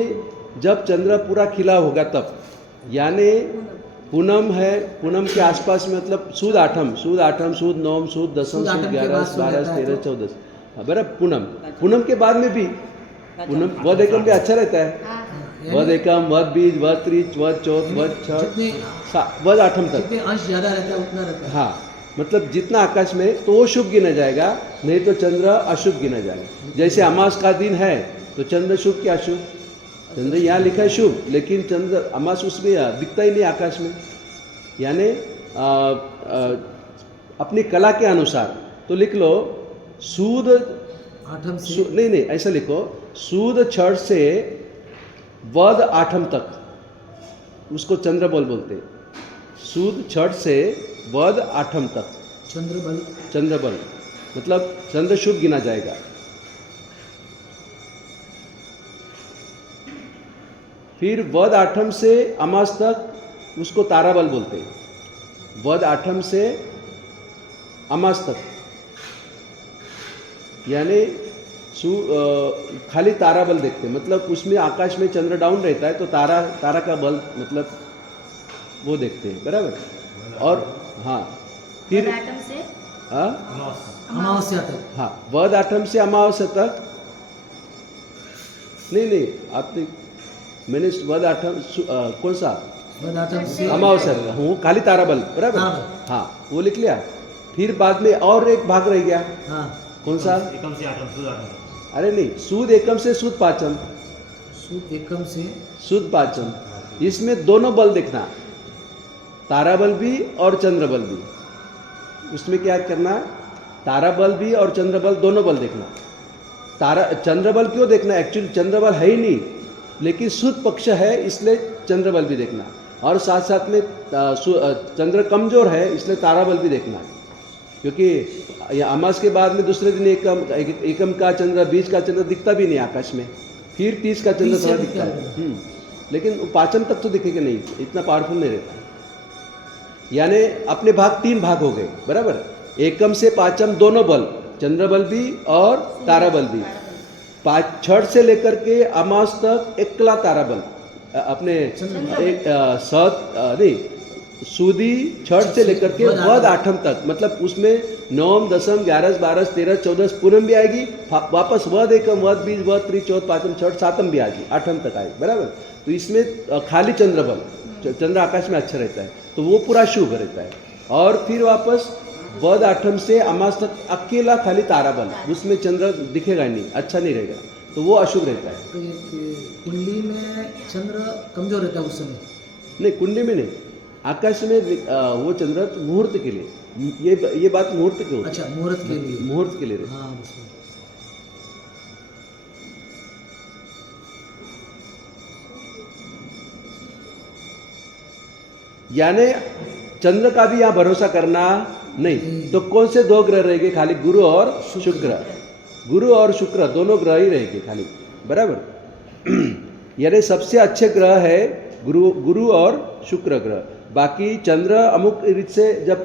जब चंद्र पूरा खिला होगा तब, यानी पूनम है, पूनम के आसपास में, मतलब सूद आठम, सूद नवम, सूद दसम, सूद आठम सूद के बाद 11 सूद 12 रहता है 13 तो? 14, हाँ बराबर। पूनम, पूनम के बाद में भी पूनम वध एकम भी अच्छा रहता है। हाँ हाँ। यानी वध एकम, वध बीज, वध त्रिच, वध चौथ, वध छठ, जितने वध आठम तक। जितने अंश ज्यादा रहता है उतना रहता है. हाँ मतलब जितना आकाश में तो वो शुभ गिना जाएगा, नहीं तो चंद्र अशुभ गिना जाएगा। जैसे अमास का दिन है तो चंद्र शुभ क्या अशुभ? चंद्र यहाँ लिखा है शुभ, लेकिन चंद्र अमास उसमें दिखता ही नहीं आकाश में। यानी अपनी कला के अनुसार तो लिख लो सूद आठम से नहीं नहीं ऐसा लिखो, सूद छठ से वध आठम तक, उसको चंद्र बल बोलते हैं। सूद छठ से वध आठम तक चंद्र बल चंद्र बल, मतलब चंद्र शुभ गिना जाएगा। फिर वध आठम से अमास तक उसको तारा बल बोलते हैं। वध आठम से अमास तक यानी खाली तारा बल देखते हैं, मतलब उसमें आकाश में चंद्र डाउन रहता है तो तारा का बल मतलब वो देखते हैं, बराबर। और हाँ फिर आठम से हाँ अमावस्या तक। हाँ वध आठम से अमावस्या तक नहीं आपने मैंने वध आठम कौन सा वध आठम से अमावस्या तक, वो खाली ताराबल, बराबर। ताराबल। हाँ वो लिख लिया। फिर बाद में और एक भाग रह गया, हाँ कौन सा? एकम से आठम सूद आठम। अरे नहीं, सूद एकम से सूद पाचम, सूद एकम से सूद पाचम, इसमें दोनों बल देखना, ताराबल भी और चंद्रबल भी। उसमें क्या करना, ताराबल भी और चंद्रबल दोनों बल देखना। चंद्रबल क्यों देखना, एक्चुअली चंद्रबल है ही नहीं, लेकिन सूद पक्ष है इसलिए चंद्रबल भी देखना, और साथ साथ में चंद्र कमजोर है इसलिए ताराबल भी देखना, क्योंकि ये अमास के बाद में दूसरे दिन एकम का चंद्र, 20 का चंद्र दिखता भी नहीं आकाश में, फिर 30 का चंद्र 30 थोड़ा से दिखता है। दिखता लेकिन पाचम तक तो दिखेगा नहीं, इतना पावरफुल नहीं रहता है। यानी अपने भाग 3 भाग हो गए, बराबर। एकम से पाचम दोनों बल, चंद्रबल भी और ताराबल भी। छठ से लेकर के अमास तक एकला ताराबल, अपने एक नहीं सूदी छठ से लेकर के वध आठम तक, मतलब उसमें नवम, दसम, 11, 12, 13, 14 पूनम भी आएगी, वापस वध एकम, वध बीज, वध त्रि, चौथ, पाचम, छठ, सातम भी आएगी, आठम तक आएगी, बराबर। तो इसमें खाली चंद्रबल, चंद्र आकाश में अच्छा रहता है, तो वो पूरा शुभ रहता है। और फिर वापस वध आठम से अमास तक अकेला खाली ताराबल, उसमें चंद्र दिखेगा नहीं, अच्छा नहीं रहेगा, तो वो अशुभ रहता है। तो ये कुंडली में चंद्र कमजोर रहता है उस समय? नहीं, कुंडली में नहीं, आकाश में वो चंद्र तो मुहूर्त के लिए, ये बात मुहूर्त के होती है। अच्छा, मुहूर्त के लिए, मुहूर्त के लिए रहता है। हाँ बस। यानी चंद्र का भी यहाँ भरोसा करना नहीं, तो कौन से 2 ग्रह रहेंगे, खाली गुरु और शुक्र। गुरु और शुक्र दोनों ग्रह ही रहेंगे खाली, बराबर। यानी सबसे अच्छे ग्रह है गुरु और शुक्र ग्रह। बाकी चंद्र अमुक रीत से जब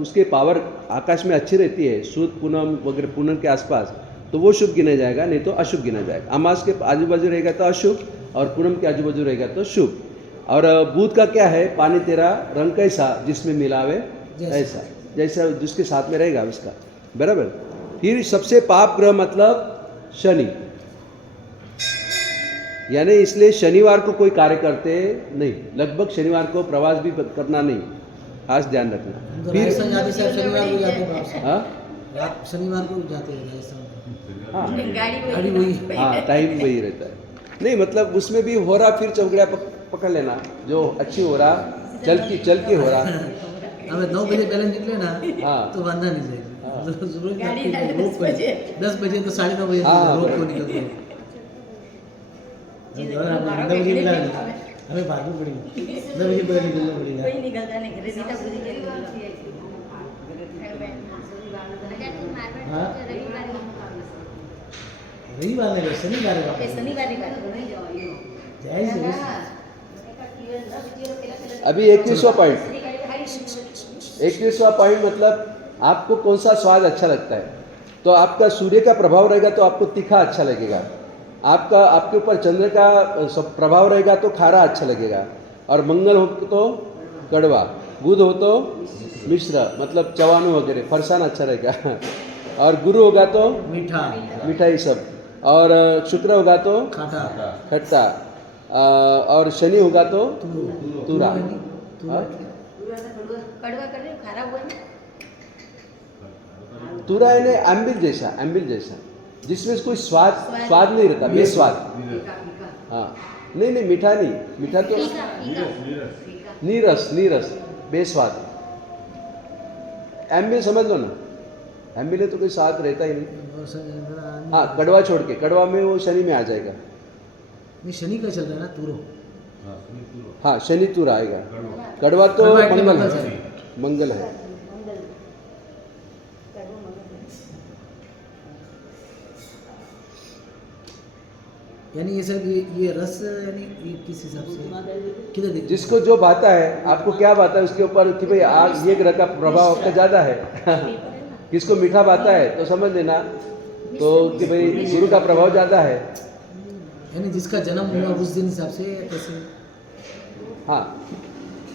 उसके पावर आकाश में अच्छी रहती है, सूद पूनम वगैरह, पूनम के आसपास, तो वो शुभ गिना जाएगा, नहीं तो अशुभ गिना जाएगा। अमास के आजू बाजू रहेगा तो अशुभ, और पूनम के आजू बाजू रहेगा तो शुभ। और बुध का क्या है, पानी तेरा रंग कैसा जिसमें मिलावे ऐसा, जैसा जिसके साथ में रहेगा उसका, बराबर। फिर सबसे पाप ग्रह मतलब शनि, यानी इसलिए शनिवार को कोई कार्य करते नहीं, लगभग शनिवार को प्रवास भी करना नहीं, खास ध्यान रखना। फिर शनिवार को जाते हैं, हाँ शनिवार को जाते हैं राजस्थान। हाँ गाड़ी वही, हाँ टाइम वही रहता है। नहीं मतलब उसमें भी हो रहा, फिर चौकड़िया पकड़ लेना, जो अच्छी हो रहा, चल की हो रहा। हमें 9 बजे पहले निकले ना, हाँ। तो बांधा नहीं जाएगी। हाँ। गाड़ी 10 बजे। 10 बजे तो 9:30 बजे हाँ, रोड को निकलते हैं। हमें बाद में पड़ेगी, 10 बजे पहले निकलना पड़ेगा। कोई निकलता नहीं, रेजिता बुद्धि के हाँ? रविवार नहीं, शनिवार है। शनिवार की बात हो रही जय श्री कृष्ण। अभी 21वां पॉइंट, 21वां पॉइंट मतलब आपको कौन सा स्वाद अच्छा लगता है। तो आपका सूर्य का प्रभाव रहेगा तो आपको तीखा अच्छा लगेगा, आपके ऊपर चंद्र का प्रभाव रहेगा तो खारा अच्छा लगेगा, और मंगल हो तो कड़वा, बुध हो तो मिश्र मतलब चवानू वगैरह फरसान अच्छा रहेगा, और गुरु होगा तो मीठा, मिठाई सब, और शुक्र होगा तो खाटा, खट्टा, और शनि होगा तो तूरा। हाँ? कड़वा कर रहे हो, खराब हुआ ना। तूरा है एम्बिल जैसा जिसमें कोई स्वाद नहीं रहता, बेस्वाद। हाँ नहीं मीठा नहीं, मीठा तो नीरस बेस्वाद। एम्बिल समझ लो ना, एम्बिल है तो कोई स्वाद रहता ही नहीं। हाँ कड़वा छोड़ के, कड़वा में वो शनि में आ जाएगा। नहीं, शनि का चल रहा है ना, तुरो। हाँ शनि तूर आएगा, कड़वा तो कड़वा એટલે मंगल मंगल है, मंगल है। यानी ये सब ये रस, यानी ये किस हिसाब से किधर देखते जिसको जो भाता है, आपको क्या भाता है उसके ऊपर कि भाई आज ये ग्रह का प्रभाव आपका ज़्यादा है। किसको मीठा भाता है तो समझ लेना तो कि भाई गुरु का प्रभाव ज़्यादा है। यानी जिसका जन्म हुआ उस दिन हिसाब से कैसे? हाँ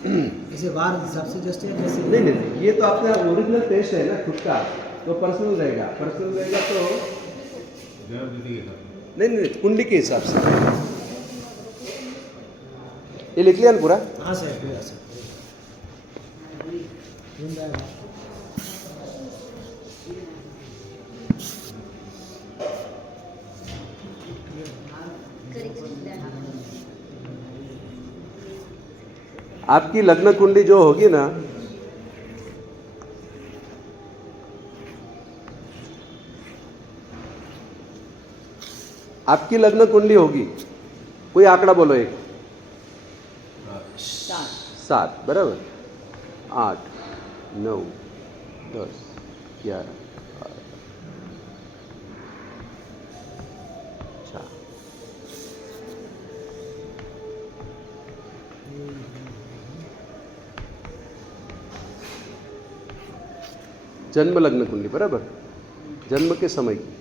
जैसे बाहर हिसाब से जस्ट है जैसे नहीं नहीं, ये तो आपका ओरिजिनल टेस्ट है ना खुद का, तो पर्सनल रहेगा। पर्सनल रहेगा तो जन्म तिथि के साथ नहीं नहीं, कुंडली के हिसाब से। ये लिख लिया ना पूरा? हाँ सर पूरा सर वृंदावन। आपकी लग्न कुंडली जो होगी ना, आपकी लग्न कुंडली होगी, कोई आंकड़ा बोलो एक। 7 बराबर, 8 9 10 11 अच्छा। जन्म लग्न कुंडली बराबर, जन्म के समय की,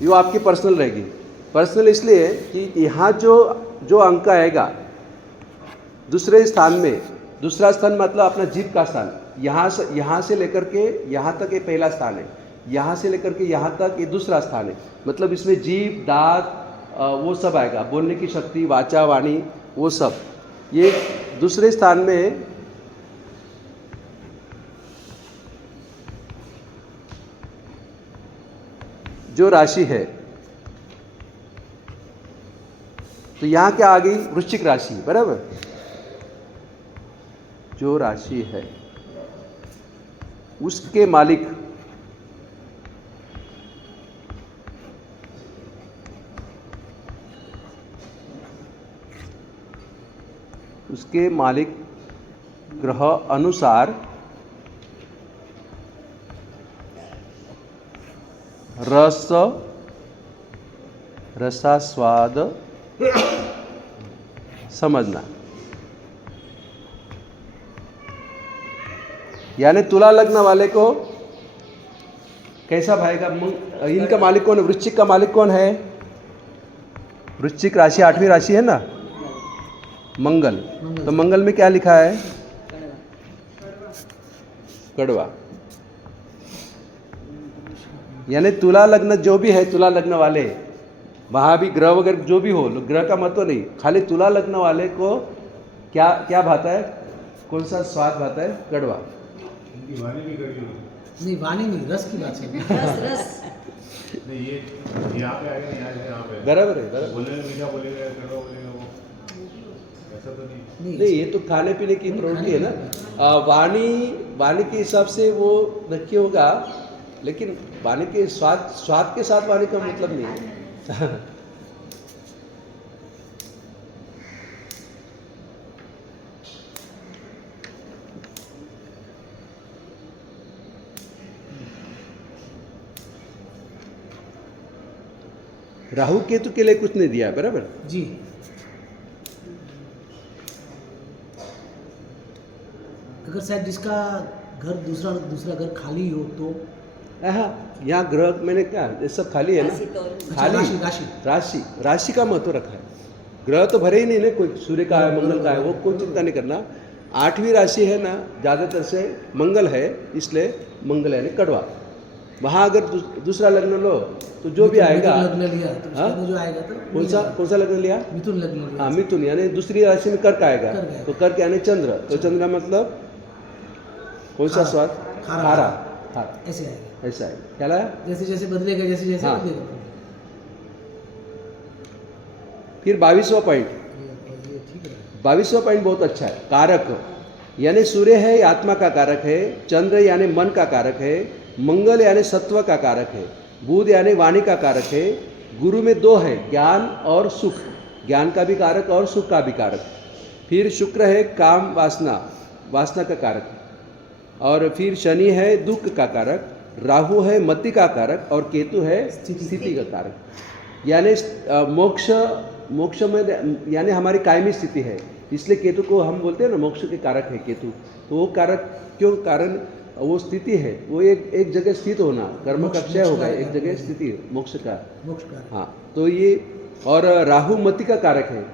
ये आपकी पर्सनल रहेगी। पर्सनल इसलिए कि यहाँ जो अंक आएगा दूसरे स्थान में, दूसरा स्थान मतलब अपना जीभ का स्थान, यहाँ से लेकर के यहाँ तक ये पहला स्थान है, यहाँ से लेकर के यहाँ तक ये दूसरा स्थान है। मतलब इसमें जीभ, दांत, वो सब आएगा, बोलने की शक्ति, वाचा, वाणी, वो सब। ये दूसरे स्थान में जो राशि है, तो यहाँ क्या आ गई? वृश्चिक राशि बराबर। जो राशि है उसके मालिक ग्रह अनुसार रसास्वाद समझना। यानी तुला लग्न वाले को कैसा भाएगा? इनका मालिक कौन है? वृश्चिक का मालिक कौन है? वृश्चिक राशि 8वीं राशि है ना, मंगल। तो मंगल में क्या लिखा है? कड़वा। यानी तुला लग्न जो भी है, तुला लग्न वाले, वहाँ भी ग्रह वगैरह जो भी हो, ग्रह का महत्व नहीं, खाली तुला लग्न वाले को क्या क्या भाता है? कौन सा स्वाद भाता है? कड़वा। इनकी वाणी भी कड़ी होगी। नहीं वाणी नहीं, रस की बात है। रस नहीं, ये यहाँ पे आएगा, नहीं यहाँ से यहाँ पे बराबर है, बराबर। बोलने में मीठा बोलेगा, कड़वा बोलेगा, वो ऐसा तो नहीं। नहीं, ये तो खाने पीने की प्रवृत्ति है ना। वाणी के हिसाब से वो नक्की होगा, लेकिन वाणी के स्वाद के साथ वाणी का मतलब नहीं है। राहु केतु के लिए कुछ नहीं दिया है बराबर जी। अगर शायद जिसका घर दूसरा घर खाली हो तो हाँ, यहाँ ग्रह मैंने क्या ये सब खाली है ना, राशि तो खाली राशि का महत्व रखा है। ग्रह तो भरे ही नहीं ना, कोई सूर्य का है, मंगल का है, वो कोई चिंता नहीं करना। 8वीं राशि है ना, ज़्यादातर से मंगल है, इसलिए मंगल है यानी कड़वा। वहाँ अगर दूसरा लग्न लो तो जो भी आएगा, लग्न लिया तो उसके अंदर जो आएगा तो कौन सा लग्न लिया? मिथुन लग्न लिया। हाँ, मिथुन, यानी दूसरी राशि में कर्क आएगा, तो कर्क यानी चंद्र, तो चंद्र मतलब कौन सा स्वाद? खारा। ऐसे आएगा, ऐसा है, क्या लाया? जैसे जैसे बदलेगा, जैसे हाँ। बदलेगा। फिर 22वां पॉइंट, ये ठीक है। 22वां पॉइंट बहुत अच्छा है। कारक, यानी सूर्य है आत्मा का कारक है, चंद्र यानी मन का कारक है, मंगल यानी सत्व का कारक है, बुध यानी वाणी का कारक है, गुरु में 2 है, ज्ञान और सुख, ज्ञान का भी कारक और सुख का भी कारक। फिर शुक्र है काम वासना का कारक, और फिर शनि है दुख का कारक, राहु है मति का कारक, और केतु है स्थिति का कारक। यानी मोक्ष में यानी हमारी कायमी स्थिति है, इसलिए केतु को हम बोलते हैं ना मोक्ष के कारक है केतु। तो वो कारक क्यों? कारण वो स्थिति है, वो एक जगह स्थित होना, कर्म का क्षय होगा, एक जगह स्थिति मोक्ष का। हाँ, तो ये, और राहु मति का कारक है,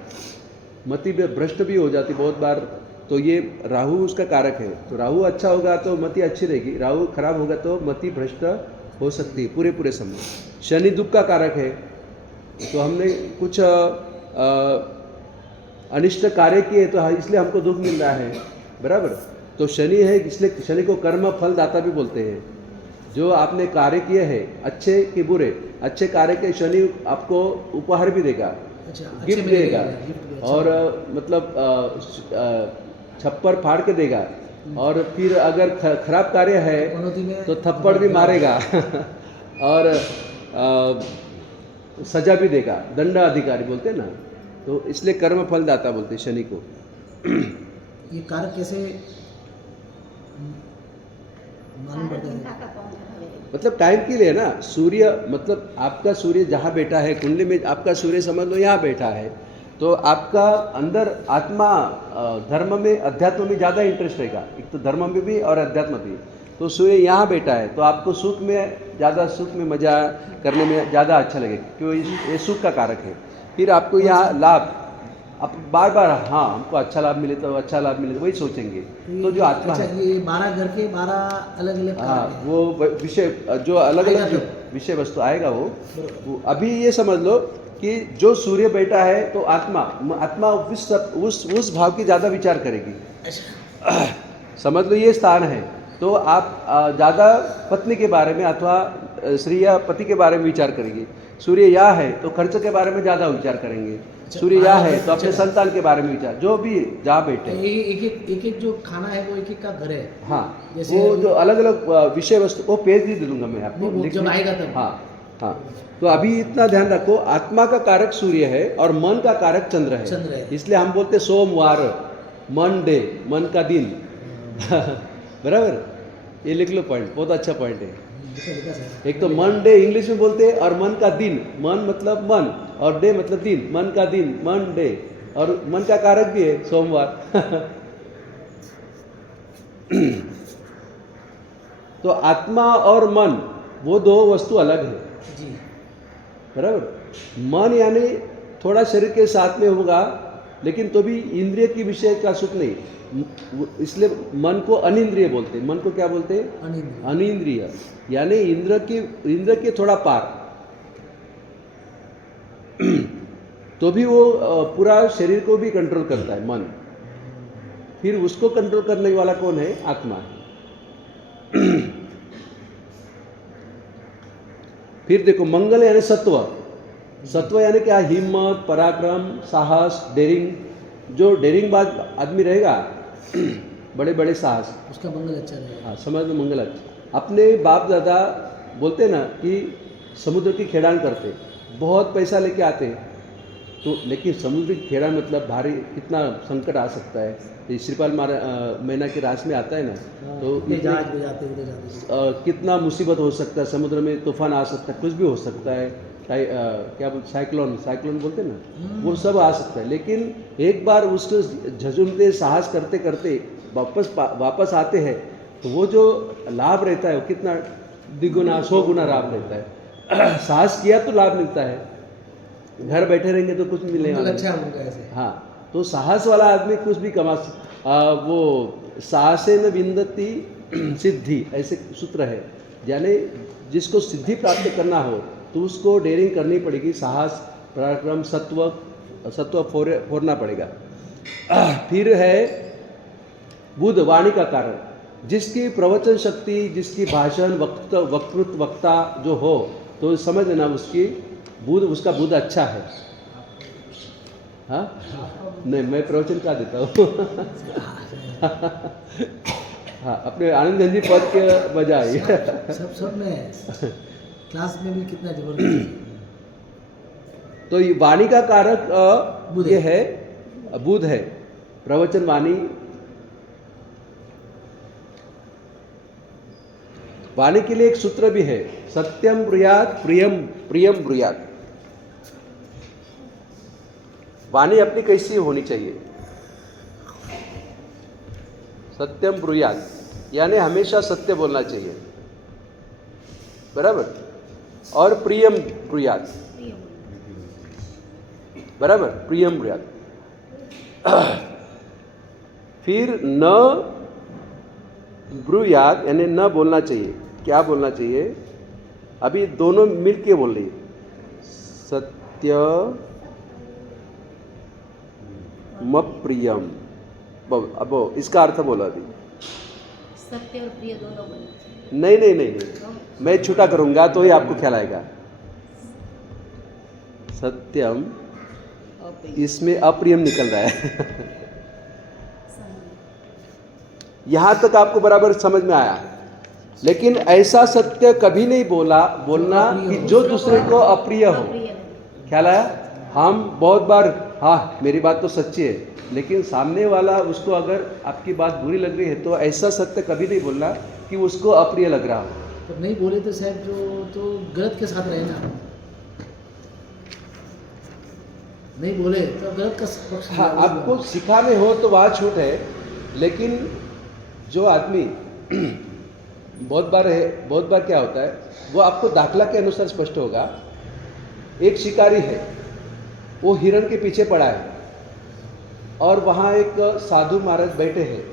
मति भ्रष्ट भी हो जाती बहुत बार, तो ये राहु उसका कारक है, तो राहु अच्छा होगा तो मति अच्छी रहेगी, राहु खराब होगा तो मति भ्रष्ट हो सकती है पूरे समय। शनि दुख का कारक है, तो हमने कुछ अनिष्ट कार्य किए तो इसलिए हमको दुख मिल रहा है, बराबर। तो शनि है, इसलिए शनि को कर्म फल दाता भी बोलते हैं। जो आपने कार्य किए हैं अच्छे कि बुरे, अच्छे कार्य के शनि आपको उपहार भी देगा, अच्छा, अच्छे गिफ्ट मिलेगा, देगा, गिफ्ट भी अच्छा। और मतलब छप्पर फाड़ के देगा, और फिर अगर खराब कार्य है पनौती में तो थप्पड़ भी मारेगा और सजा भी देगा, दंड अधिकारी बोलते हैं ना, तो इसलिए कर्म फल दाता बोलते हैं शनि को। ये कारक कैसे मालूम पड़ता है? चिंता का कौन सा है? मतलब टाइम के लिए ना, सूर्य मतलब आपका सूर्य जहाँ बैठा है कुंडली में, आपका सूर्य समझ लो यहाँ बैठा है, तो आपका अंदर आत्मा धर्म में अध्यात्म में ज़्यादा इंटरेस्ट रहेगा, एक तो धर्म में भी और अध्यात्म भी। तो सूर्य यहाँ बैठा है तो आपको सुख में ज़्यादा, सुख में मजा करने में ज़्यादा अच्छा लगेगा, क्योंकि ये सुख का कारक है। फिर आपको यहाँ लाभ, आप बार बार हाँ हमको अच्छा लाभ मिले तो अच्छा लाभ मिले तो वही सोचेंगे। तो जो आत्मा अच्छा, है, ये 12 घर के 12 अलग अलग हाँ कारक हैं। वो विषय जो अलग आएगा अलग तब। विषय वस्तु आएगा वो अभी ये समझ लो कि जो सूर्य बैठा है तो आत्मा उस भाव की ज़्यादा विचार करेगी। अच्छा, समझ लो ये स्थान है, तो आप ज़्यादा पत्नी के बारे में अथवा स्त्री या पति के बारे में विचार करेंगे। सूर्य यहाँ है तो खर्च के बारे में ज़्यादा विचार करेंगे, सूर्य यहाँ है तो अपने संतान के बारे में विचार, जो भी जहाँ बैठे। एक एक जो खाना है वो एक एक का घर है। हाँ, जैसे वो जो अलग अलग विषय वस्तु वो पेज भी दे दूंगा मैं आपको, नहीं, वो जब लिखने- आएगा तब। हाँ हाँ। तो अभी इतना ध्यान रखो, आत्मा का कारक सूर्य है और मन का कारक चंद्र चंद्र है, है। इसलिए हम बोलते सोमवार, मन डे, मन का दिन बराबर। ये लिख लो पॉइंट, बहुत अच्छा पॉइंट है। लिखा सर। एक तो मन डे इंग्लिश में बोलते हैं और मन का दिन, मन मतलब मन और डे मतलब दिन, मन का दिन, मन डे, और मन का कारक भी है सोमवार तो आत्मा और मन वो दो वस्तु अलग है, जी, बराबर। मन यानी थोड़ा शरीर के साथ में होगा, लेकिन तो भी इंद्रिय की विषय का सुख नहीं, इसलिए मन को अनिंद्रिय बोलते हैं। मन को क्या बोलते हैं? अनिंद्रिय। अनिंद्रिय, यानी इंद्र के थोड़ा पार तो भी वो पूरा शरीर को भी कंट्रोल करता है मन। फिर उसको कंट्रोल करने वाला कौन है? आत्मा है। फिर देखो मंगल यानी सत्व, सत्व यानी क्या? हिम्मत, पराक्रम, साहस, डेरिंग। जो डेरिंगबाज आदमी रहेगा बड़े बड़े साहस, उसका मंगल अच्छा रहेगा। हाँ समझ लो मंगल अच्छा। अपने बाप दादा बोलते ना कि समुद्र की खेड़ान करते, बहुत पैसा लेके आते, तो लेकिन समुद्र की खेड़ान मतलब भारी, कितना संकट आ सकता है। ये श्रीपाल मैना के रास में आता है ना, तो इतने जहाज बजाते उधर जाते। कितना मुसीबत हो सकता है, समुद्र में तूफान आ सकता है, कुछ भी हो सकता है, क्या बोलते, साइक्लोन बोलते हैं ना, वो सब आ सकता है। लेकिन एक बार उसको झुंझुनते साहस करते करते वापस आते हैं, तो वो जो लाभ रहता है वो कितना द्विगुना 100 गुना लाभ रहता है। साहस किया तो लाभ मिलता है, घर बैठे रहेंगे तो कुछ मिलेगा मंगल नहीं। अच्छा है उनका ऐसे। हाँ, तो साहस वाला आदमी कुछ भी कमा वो साहसेन विंदति सिद्धि, ऐसे सूत्र है। यानी जिसको सिद्धि प्राप्त करना हो तो उसको डेयरिंग करनी पड़ेगी, साहस, पराक्रम, सत्व फोड़ना पड़ेगा। फिर है बुध, वाणी का कारण, जिसकी प्रवचन शक्ति, जिसकी भाषण वक्ता जो हो, तो समझ लेना उसकी बुध, उसका बुध अच्छा है। हाँ नहीं, मैं प्रवचन क्या देता हूँ हाँ, अपने आनंद गंजी पद के बजाय सब में क्लास में भी कितना जबरदस्त है। तो ये वाणी का कारक बुध ये है। है, बुध है, प्रवचन वाणी। वाणी के लिए एक सूत्र भी है, सत्यम ब्रूयात प्रियम ब्रूयात। वाणी अपनी कैसी होनी चाहिए? सत्यम ब्रूयात, यानी हमेशा सत्य बोलना चाहिए, बराबर। और प्रियम ब्रूयात, बराबर, प्रियम ब्रूयात। फिर न ब्रूयात यानी न बोलना चाहिए। क्या बोलना चाहिए? अभी दोनों मिल के बोल रही है, सत्य मप्रियम। अब इसका अर्थ बोला अभी। सत्य और प्रिय दोनों बोलना चाहिए। नहीं नहीं नहीं नहीं, मैं छूटा करूंगा तो ही आपको ख्याल आएगा। सत्यम, इसमें अप्रियम निकल रहा है। यहां तक आपको बराबर समझ में आया, लेकिन ऐसा सत्य कभी नहीं बोलना कि जो दूसरे को अप्रिय हो। अप्रिय ख्याल आया? हम बहुत बार, हाँ मेरी बात तो सच्ची है, लेकिन सामने वाला उसको अगर आपकी बात बुरी लग रही है तो ऐसा सत्य कभी नहीं बोलना कि उसको अप्रिय लग रहा हो। पर नहीं बोले तो साहब जो तो गलत के साथ रहे ना, नहीं बोले तो गलत का पक्ष हाँ, आपको सिखाने हो तो वहाँ छूट है, लेकिन जो आदमी बहुत बार क्या होता है, वो आपको दाखला के अनुसार स्पष्ट होगा। एक शिकारी है, वो हिरण के पीछे पड़ा है और वहाँ एक साधु महाराज बैठे हैं,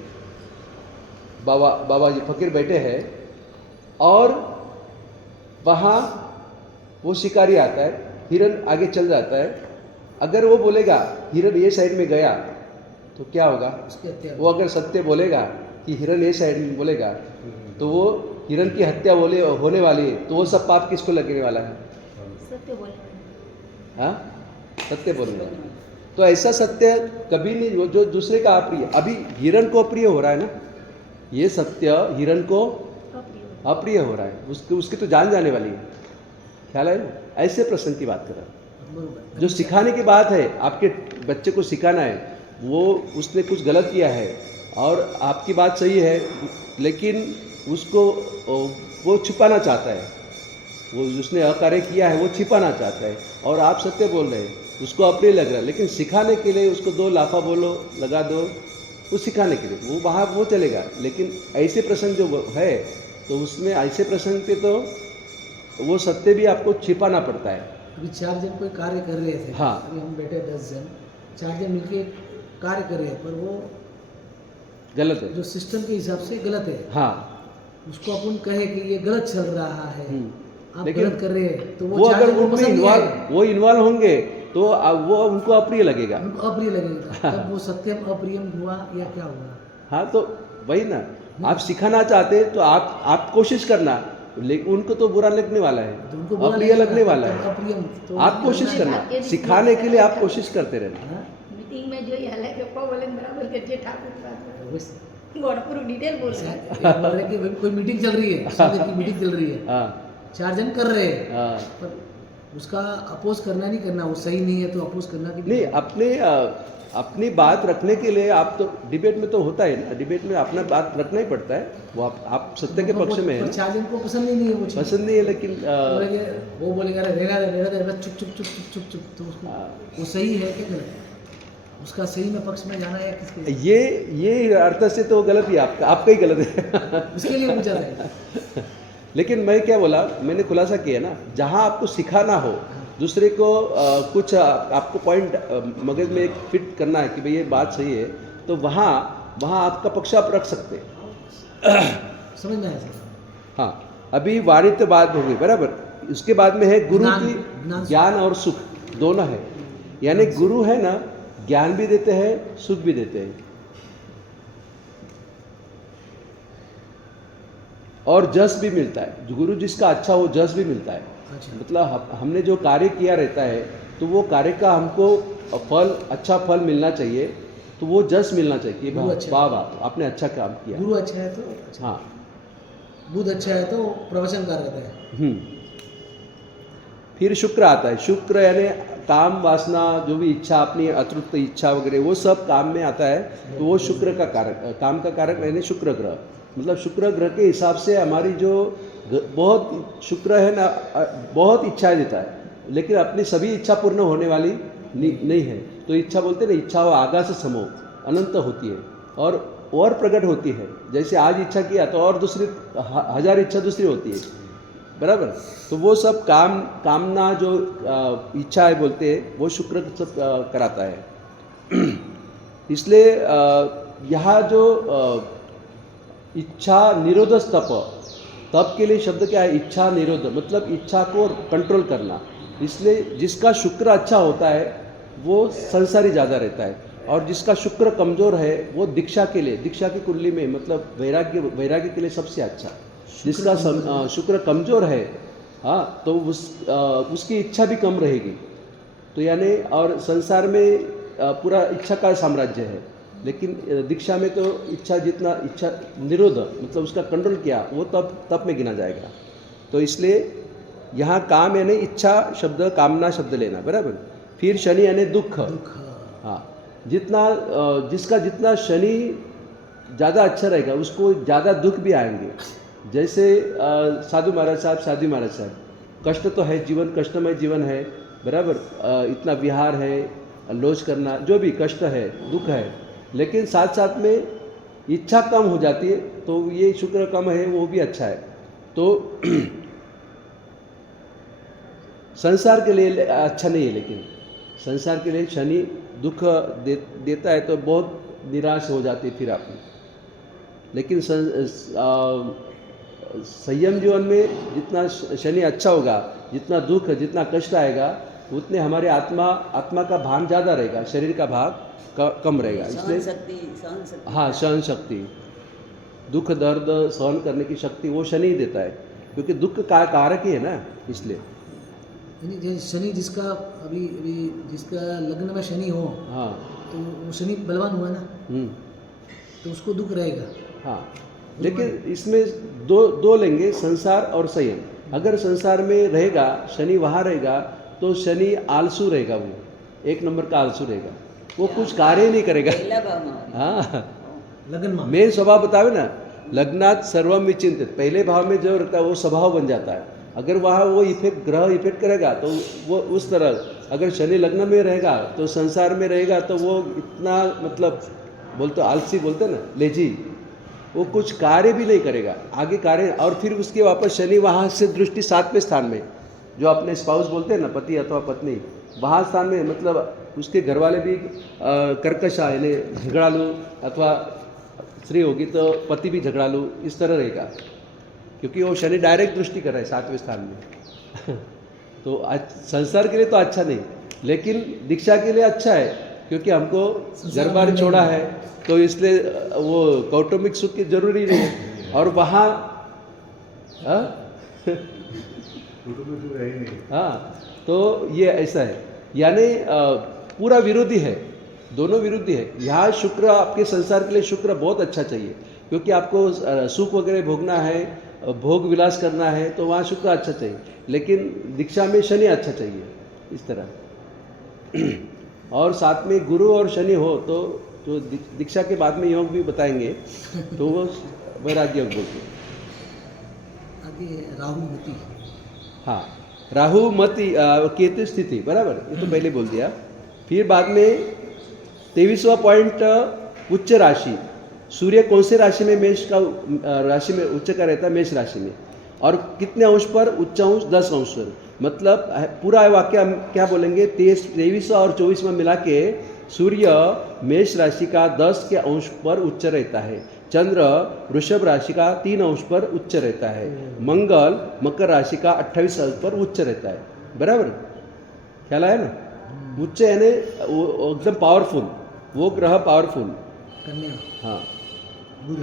बाबा जी फकीर बैठे हैं, और वहाँ वो शिकारी आता है, हिरण आगे चल जाता है। अगर वो बोलेगा हिरण ये साइड में गया तो क्या होगा? उसकी हत्या। वो अगर सत्य बोलेगा कि हिरण ये साइड में बोलेगा तो वो हिरण की हत्या होने वाली है, तो वो सब पाप किसको लगने वाला है? सत्य बोलना। हाँ, सत्य बोलना। तो ऐसा सत्य कभी नहीं जो दूसरे का अप्रिय। अभी हिरण को अप्रिय हो रहा है ना, ये सत्य हिरण को अप्रिय। अप्रिय हो रहा है, उसकी तो जान जाने वाली है। ख्याल है ना? ऐसे प्रसंग की बात कर रहा हूँ। बरोबर। जो सिखाने की बात है, आपके बच्चे को सिखाना है, वो उसने कुछ गलत किया है और आपकी बात सही है, लेकिन उसको वो छुपाना चाहता है, वो उसने अकार्य किया है वो छिपाना चाहता है, और आप सत्य बोल रहे हैं, उसको अप्रिय लग रहा है, लेकिन सिखाने के लिए उसको 2 लाफा बोलो, लगा दो, वो सिखाने के लिए वो वहाँ वो चलेगा। लेकिन ऐसे प्रसंग जो है तो उसमें ऐसे प्रसंग पे तो वो सत्य भी आपको छिपाना पड़ता है। अभी 4 जन कोई कार्य कर रहे थे, हाँ। अभी हम बैठे 10 जन, 4 जन मिलके कार्य कर रहे हैं, पर वो गलत है। जो सिस्टम के हिसाब से गलत है। हाँ, उसको अपन कहे कि ये गलत चल रहा है, आप लेकिन गलत कर रहे हैं, तो वो वो 4 अगर जन को उनको पसंद नहीं आएगा, वो इन्वॉल्व होंगे तो वो उनको अप्रिय लगेगा। उनको अप्रिय लगेगा। तब वो सत्यम अप्रियम हुआ या क्या हुआ? हाँ, तो वही ना, आप सिखाना चाहते तो आप कोशिश करना, लेकिन उनको तो बुरा लगने वाला है, तो उनको बुरा अप्रिय लगने लगेगा, वाला तो है। अप्रियम तो आप कोशिश करना, सिखाने के लिए आप कोशिश करते रहना। हाँ, मीटिंग में जो हाल है पप्पा बोले बराबर करके ठाकुर तो बस गौड़ पूरी डिटेल बोल रहे हैं। बोल रहे हैं कि कोई मीटिंग चल रही है, संघ की मीटिंग चल रही है, हाँ 4 जन कर रहे हैं, हाँ, पर उसका अपोज करना नहीं करना, वो सही नहीं है तो अपोज करना कि नहीं, अपनी बात रखने के लिए आप तो डिबेट में तो होता है ना, डिबेट में अपना बात रखना ही पड़ता है। वो आप सत्य के पक्ष में है ना, 4 जन को पसंद ही नहीं है वो चीज़। पसंद नहीं है, लेकिन वो बोलेगा अरे रहना दे बस चुप चुप चुप चुप चुप चुप, तो उसको वो सही है कि गलत है? उसका सही में पक्ष में जाना है या किसके? ये अर्थ से तो गलत ही आपका ही गलत है। उसके लिए पूछा जाएगा। लेकिन मैं क्या बोला, मैंने खुलासा किया ना, जहाँ आपको सिखाना हो, दूसरे को कुछ आपको पॉइंट मगज में एक फिट करना है कि भाई ये बात सही है, तो वहाँ आपका पक्ष आप रख सकते हैं। समझ में आया सर? हाँ, अभी वाणिज्य बात हो गई बराबर, उसके बाद में है गुरु ज्ञान- की ज्ञान- ज्ञान और सुख दोनों है। यानी गुरु है ना, ज्ञान भी देते हैं, सुख भी देते हैं, और जस भी मिलता है। गुरु जिसका अच्छा हो जस भी मिलता है। अच्छा, मतलब हमने जो कार्य किया रहता है तो वो कार्य का हमको अच्छा फल मिलना चाहिए, तो वो जस मिलना चाहिए कि गुरु अच्छा है। वाह वाह आपने अच्छा काम किया। गुरु अच्छा है तो अच्छा, हाँ, बुध अच्छा है तो प्रवचनकार रहता है। फिर शुक्र आता है। शुक्र यानी काम वासना, जो भी इच्छा, अपनी अतृप्त इच्छा वगैरह वो सब काम में आता है, तो वो शुक्र का कारक, काम का कारक यानी शुक्र ग्रह। मतलब शुक्र ग्रह के हिसाब से हमारी जो बहुत शुक्र है ना, बहुत इच्छाएं देता है, लेकिन अपनी सभी इच्छा पूर्ण होने वाली नहीं है। तो इच्छा बोलते हैं ना, इच्छा वो आगास समो अनंत होती है और प्रकट होती है। जैसे आज इच्छा किया तो और दूसरी 1000 इच्छा दूसरी होती है, बराबर। तो वो सब कामना जो इच्छा है बोलते हैं, वो शुक्र सब कराता है। इसलिए यहाँ जो इच्छा निरोध तप के लिए शब्द क्या है? इच्छा निरोध, मतलब इच्छा को कंट्रोल करना। इसलिए जिसका शुक्र अच्छा होता है वो संसारी ज़्यादा रहता है, और जिसका शुक्र कमज़ोर है वो दीक्षा के लिए, दीक्षा की कुंडली में मतलब वैराग्य के लिए सबसे अच्छा। जिसका शुक्र कमज़ोर है, हाँ, तो उसकी इच्छा भी कम रहेगी। तो यानी और संसार में पूरा इच्छा का साम्राज्य है, लेकिन दीक्षा में तो इच्छा निरोध मतलब उसका कंट्रोल किया वो तप में गिना जाएगा। तो इसलिए यहाँ काम यानी इच्छा शब्द, कामना शब्द लेना, बराबर। फिर शनि यानी दुख, हाँ, जिसका जितना शनि ज़्यादा अच्छा रहेगा उसको ज़्यादा दुख भी आएंगे। जैसे साधु महाराज साहब, कष्ट तो है, जीवन कष्टमय जीवन है, बराबर। इतना विहार है, लोच करना, जो भी कष्ट है, दुख है, लेकिन साथ साथ में इच्छा कम हो जाती है, तो ये शुक्र कम है, वो भी अच्छा है। तो संसार के लिए अच्छा नहीं है, लेकिन संसार के लिए शनि दुख देता है तो बहुत निराश हो जाती है फिर आप। लेकिन संयम जीवन में जितना शनि अच्छा होगा, जितना दुख, जितना कष्ट आएगा, उतने हमारे आत्मा का भान ज़्यादा रहेगा, शरीर का भाग कम रहेगा। इसलिए सहन शक्ति, हाँ, सहन शक्ति, दुख दर्द सहन करने की शक्ति वो शनि ही देता है, क्योंकि दुख का कारक ही है ना, इसलिए। यानी शनि जिसका अभी जिसका लग्न में शनि हो, हाँ, तो वो शनि बलवान हुआ ना, तो उसको दुख रहेगा। हाँ, लेकिन इसमें दो लेंगे, संसार और संयम। अगर संसार में रहेगा शनि, वहाँ रहेगा तो शनि आलसू रहेगा, वो एक नंबर का आलसू रहेगा, वो कुछ कार्य नहीं करेगा। हाँ, लगन में मेन स्वभाव बतावे ना, लग्नात सर्वम विचिंतित, पहले भाव में जो रहता है वो स्वभाव बन जाता है। अगर वहाँ वो ग्रह इफेक्ट करेगा तो वो उस तरह, अगर शनि लग्न में रहेगा तो संसार में रहेगा तो वो इतना मतलब बोलते आलसी बोलते ना, लेजी, वो कुछ कार्य भी नहीं करेगा, आगे कार्य। और फिर उसके वापस शनि वहाँ से दृष्टि 7वें स्थान में, जो अपने स्पाउस बोलते हैं ना, पति अथवा पत्नी, वहाँ स्थान में, मतलब उसके घर वाले भी कर्कशा यानी झगड़ालू, अथवा स्त्री होगी तो पति भी झगड़ालू, इस तरह रहेगा, क्योंकि वो शनि डायरेक्ट दृष्टि कर रहा है 7वें स्थान में। तो संसार के लिए तो अच्छा नहीं, लेकिन दीक्षा के लिए अच्छा है, क्योंकि हमको घर बार छोड़ा है, तो इसलिए वो कौटुंबिक सुख की जरूरी नहीं है। और वहाँ हाँ, तो ये ऐसा है, यानी पूरा विरोधी है, दोनों विरोधी है। यहाँ शुक्र आपके संसार के लिए शुक्र बहुत अच्छा चाहिए, क्योंकि आपको सुख वगैरह भोगना है, भोग विलास करना है, तो वहाँ शुक्र अच्छा चाहिए। लेकिन दीक्षा में शनि अच्छा चाहिए, इस तरह। और साथ में गुरु और शनि हो तो दीक्षा के बाद में योग भी बताएंगे, तो वो वैराग्य योग बोलते हैं। आगे राहु मति, हाँ, राहु मति केतु स्थिति, बराबर, ये तो पहले बोल दिया। फिर बाद में 23वां पॉइंट, उच्च राशि। सूर्य कौन से राशि में? मेष का राशि में उच्च का रहता है, मेष राशि में। और कितने अंश पर? उच्च अंश 10 अंश पर। मतलब पूरा वाक्य हम क्या बोलेंगे, 23 और 24 में मिला के सूर्य मेष राशि का 10 के अंश पर उच्च रहता है, चंद्र वृषभ राशि का 3 अंश पर उच्च रहता है, मंगल मकर राशि का 28 अंश पर उच्च रहता है, बराबर, ख्याल आया ना? उच्च यानी एकदम पावरफुल, वो ग्रह पावरफुल। कन्या, हाँ, बुध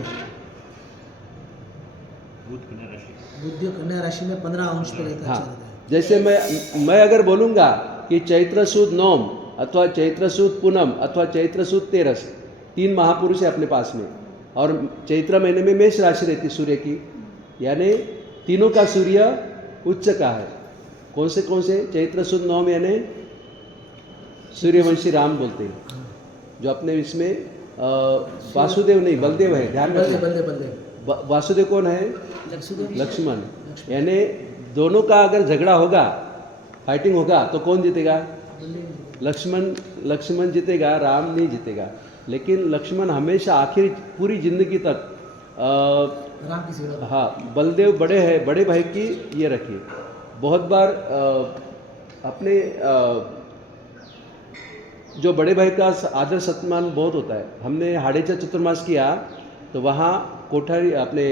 कन्या राशि में 15 अंश पे रहता है। हाँ, जैसे मैं अगर बोलूँगा कि चैत्र सुद नौम अथवा चैत्र सुद पूनम अथवा चैत्र सुद तेरस, 3 महापुरुष है अपने पास में, और चैत्र महीने में मेष राशि रहती सूर्य की, यानी तीनों का सूर्य उच्च का है। कौन से? चैत्र सुद नौम यानी सूर्यवंशी राम बोलते हैं, जो अपने इसमें वासुदेव नहीं, बलदेव है, ध्यान रखना। वासुदेव कौन है? लक्ष्मण। यानी दोनों का अगर झगड़ा होगा, फाइटिंग होगा, तो कौन जीतेगा? लक्ष्मण जीतेगा, राम नहीं जीतेगा। लेकिन लक्ष्मण हमेशा आखिर पूरी जिंदगी तक राम की सेवा। हाँ, बलदेव बड़े भाई की ये रखिए। बहुत बार अपने जो बड़े भाई का आदर सम्मान बहुत होता है। हमने हाड़ेचा चतुर्मास किया तो वहाँ कोठारी अपने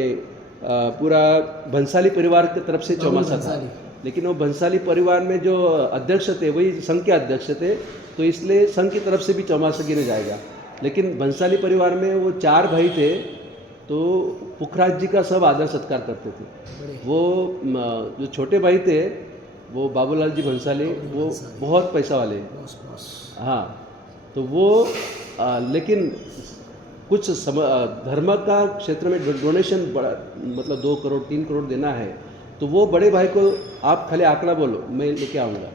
पूरा भंसाली परिवार की तरफ से चौमासा था, भंसाली। लेकिन वो भंसाली परिवार में जो अध्यक्ष थे वही संघ के अध्यक्ष थे, तो इसलिए संघ की तरफ से भी चौमासा गिने जाएगा। लेकिन भंसाली परिवार में वो 4 भाई थे, तो पुखराज जी का सब आदर सत्कार करते थे। बड़े वो जो छोटे भाई थे वो बाबूलाल जी भंसाली, वो बहुत पैसा वाले, बॉस बॉस। हाँ, तो वो लेकिन कुछ धर्म का क्षेत्र में डोनेशन बड़ा मतलब 2 करोड़ 3 करोड़ देना है, तो वो बड़े भाई को आप खाली आंकड़ा बोलो, मैं लेके आऊँगा।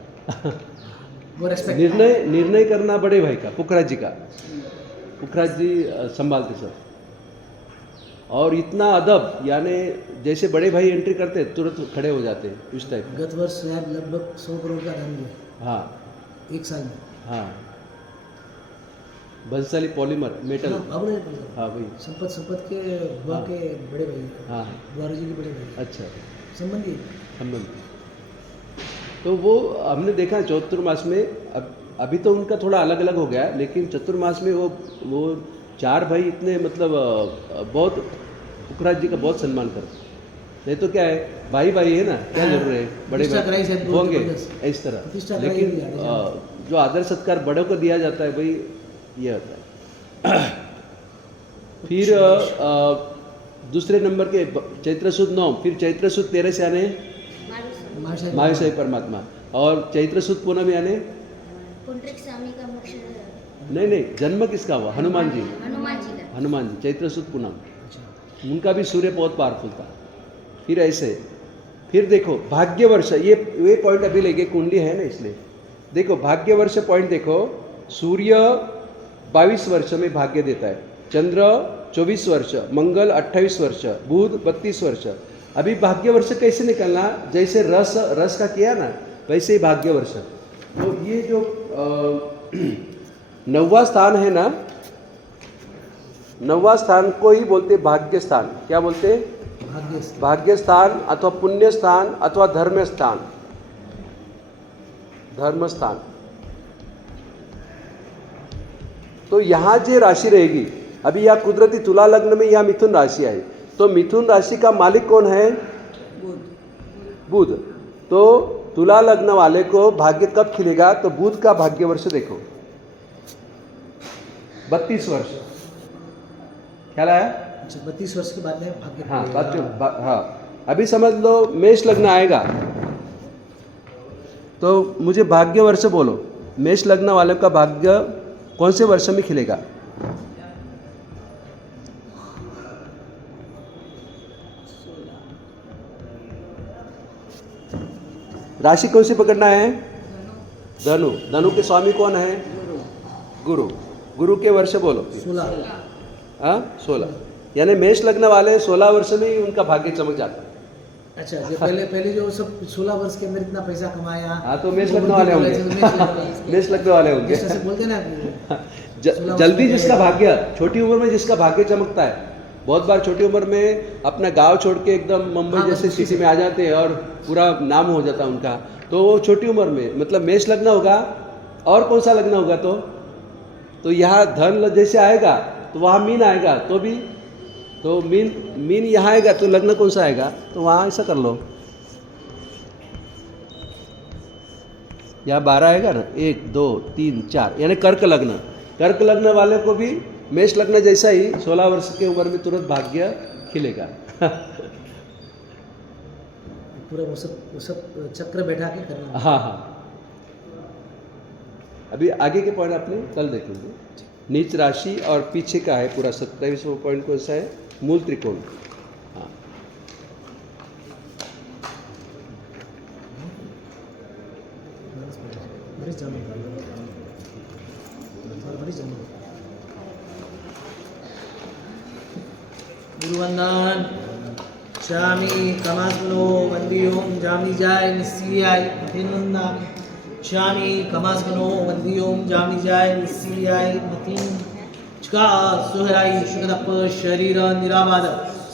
वो रेस्पेक्ट। निर्णय करना बड़े भाई का, पुखराज जी का, पुखराज जी संभालते सब। और इतना अदब, यानी जैसे बड़े भाई एंट्री करते तुरंत खड़े हो जाते हैं, इस टाइप। गत वर्ष शायद लगभग 100 करोड़ का दान दिया हाँ 1 साल में। हाँ, भंसाली पॉलीमर मेटल, बाबूलाल हाँ वही, संपत के बुआ हाँ। के बड़े भाई, हाँ बुआरी जी के बड़े भाई अच्छा संबंधी। संबंध। तो वो हमने देखा चतुर्मास में, अभी तो उनका थोड़ा अलग अलग हो गया, लेकिन चतुर्मास में वो 4 भाई इतने मतलब बहुत पुखराज जी का बहुत सम्मान करते। नहीं तो क्या है, भाई भाई है ना, क्या जरूर है, बड़े प्रतिष्ठा कराई शायद भाई दो होंगे जबरदस्त। इस तरह। प्रतिष्ठा कराई लेकिन हुई है, जो आदर सत्कार बड़ों को दिया जाता है भाई, ये होता है। फिर दूसरे नंबर के चैत्र सुद 9, फिर चैत्र सुद 13 से आने महाशय महाविषय परमात्मा, और चैत्र सुद पूनम यानी पुंडरीक स्वामी का मोक्ष नहीं जन्म किसका हुआ, हनुमान जी, हनुमान जी का। हनुमान जी चैत्र सुद पूनम, अच्छा। उनका भी सूर्य बहुत पावरफुल था। फिर ऐसे, फिर देखो भाग्य वर्ष, ये पॉइंट अभी लेके कुंडली है ना, इसलिए देखो भाग्य वर्ष पॉइंट देखो, सूर्य 22 वर्ष में भाग्य देता है, चंद्र 24 वर्ष, मंगल 28 वर्ष, बुध 32 वर्ष। अभी भाग्य वर्ष कैसे निकलना, जैसे रस का किया ना, वैसे ही भाग्य वर्ष। तो ये जो 9वां स्थान है ना, 9वां स्थान को ही बोलते भाग्य स्थान। क्या बोलते? भाग्य स्थान अथवा पुण्य स्थान अथवा धर्म स्थान, धर्म स्थान। तो यहाँ जो राशि रहेगी, अभी यह कुदरती तुला लग्न में यह मिथुन राशि है, तो मिथुन राशि का मालिक कौन है? बुध। तो तुला लग्न वाले को भाग्य कब खिलेगा? तो बुध का भाग्य वर्ष देखो 32 वर्ष। ख्याल आया? अच्छा, 32 वर्ष के बाद में भाग्य हाँ खुलेगा। हाँ, अभी समझ लो मेष लग्न आएगा तो मुझे भाग्य वर्ष बोलो, मेष लग्न वाले का भाग्य कौन से वर्ष में खिलेगा? राशि कौन सी पकड़ना है? धनु। धनु के स्वामी कौन है? गुरु। गुरु के वर्ष बोलो। 16। हाँ 16, यानी मेष लग्न वाले 16 वर्ष में ही उनका भाग्य चमक जाता है। अच्छा, जो पहले जो सब 16 वर्ष के अंदर इतना पैसा कमाया, हाँ तो मेष लग्न वाले होंगे, मेष लग्न वाले होंगे। जैसे बोलते ना जल्दी जिसका भाग्य, छोटी उम्र में जिसका भाग्य चमकता है, बहुत बार छोटी उम्र में अपना गांव छोड़ के एकदम मुंबई जैसे सिटी में आ जाते हैं और पूरा नाम हो जाता है उनका, तो वो छोटी उम्र में, मतलब मेष लग्न होगा। और कौन सा लग्न होगा? तो यहाँ धन जैसे आएगा तो वहाँ मीन आएगा, तो भी तो मीन यहाँ आएगा तो लग्न कौन सा आएगा? तो वहाँ ऐसा कर लो, यहाँ 12 आएगा ना, 1 2 3 4, यानी कर्क लग्न। कर्क लग्न वाले को भी मेष लग्न जैसा ही 16 वर्ष की उम्र में तुरंत भाग्य खिलेगा। पूरा वो सब चक्र बैठा के करना। हाँ हाँ, अभी आगे के पॉइंट आपने कल देखेंगे। नीच राशि और पीछे का है पूरा 27वां पॉइंट कौन सा है? मूल त्रिकोण। हाँ गुरुवंदन श्यामी कमास्नो वंदियों जामी जाय निस्सियाय मतिनंदामि। श्यामी कमास्नो वंदियों जामी जाय निस्सियाय मतिन चका सुहराई शुकदप शरीर निराबाद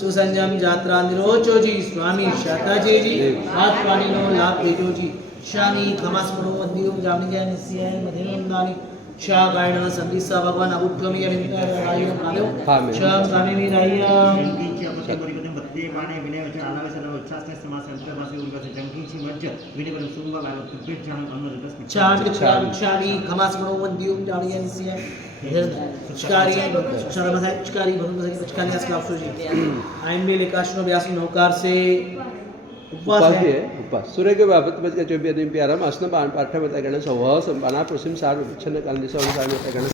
सुसंजम जात्रा निरोचोजी स्वामी शाताजी जी आत्मानिनो लाभ भेजोजी। श्यामी कमास्नो वंदियों जामी जाय निस्सियाय मतिनंदामि। शागायण संदिसा भगवान अबुद्धमी रायम नालो हाँ, मैं- शम कामिनी रायम जंकीची अपत्य परिपदं बत्ते पाणे विनय वचन आलावे सर्व उच्छास्ते समास अंतर्वासी उर्गसे जंकीची मज्ज विनय परम सुंग गावत तुबेट जान अनुरदस चांद चांदी खमास मनो वंदियुम जालियनसिया चकारी शर्मसाय चकारी भरुमसाय चकारी असला अफसोजी आइन में लेकाशनो व्यास नौकार से उपवास उपवास भी है है उपवास सूर्य के बाबत में का 24 दिन प्यारम असना पाठ्य बताया गणा सौह संपाना प्रसिम सार विच्छन काल दिशा अनुसार बताया गणा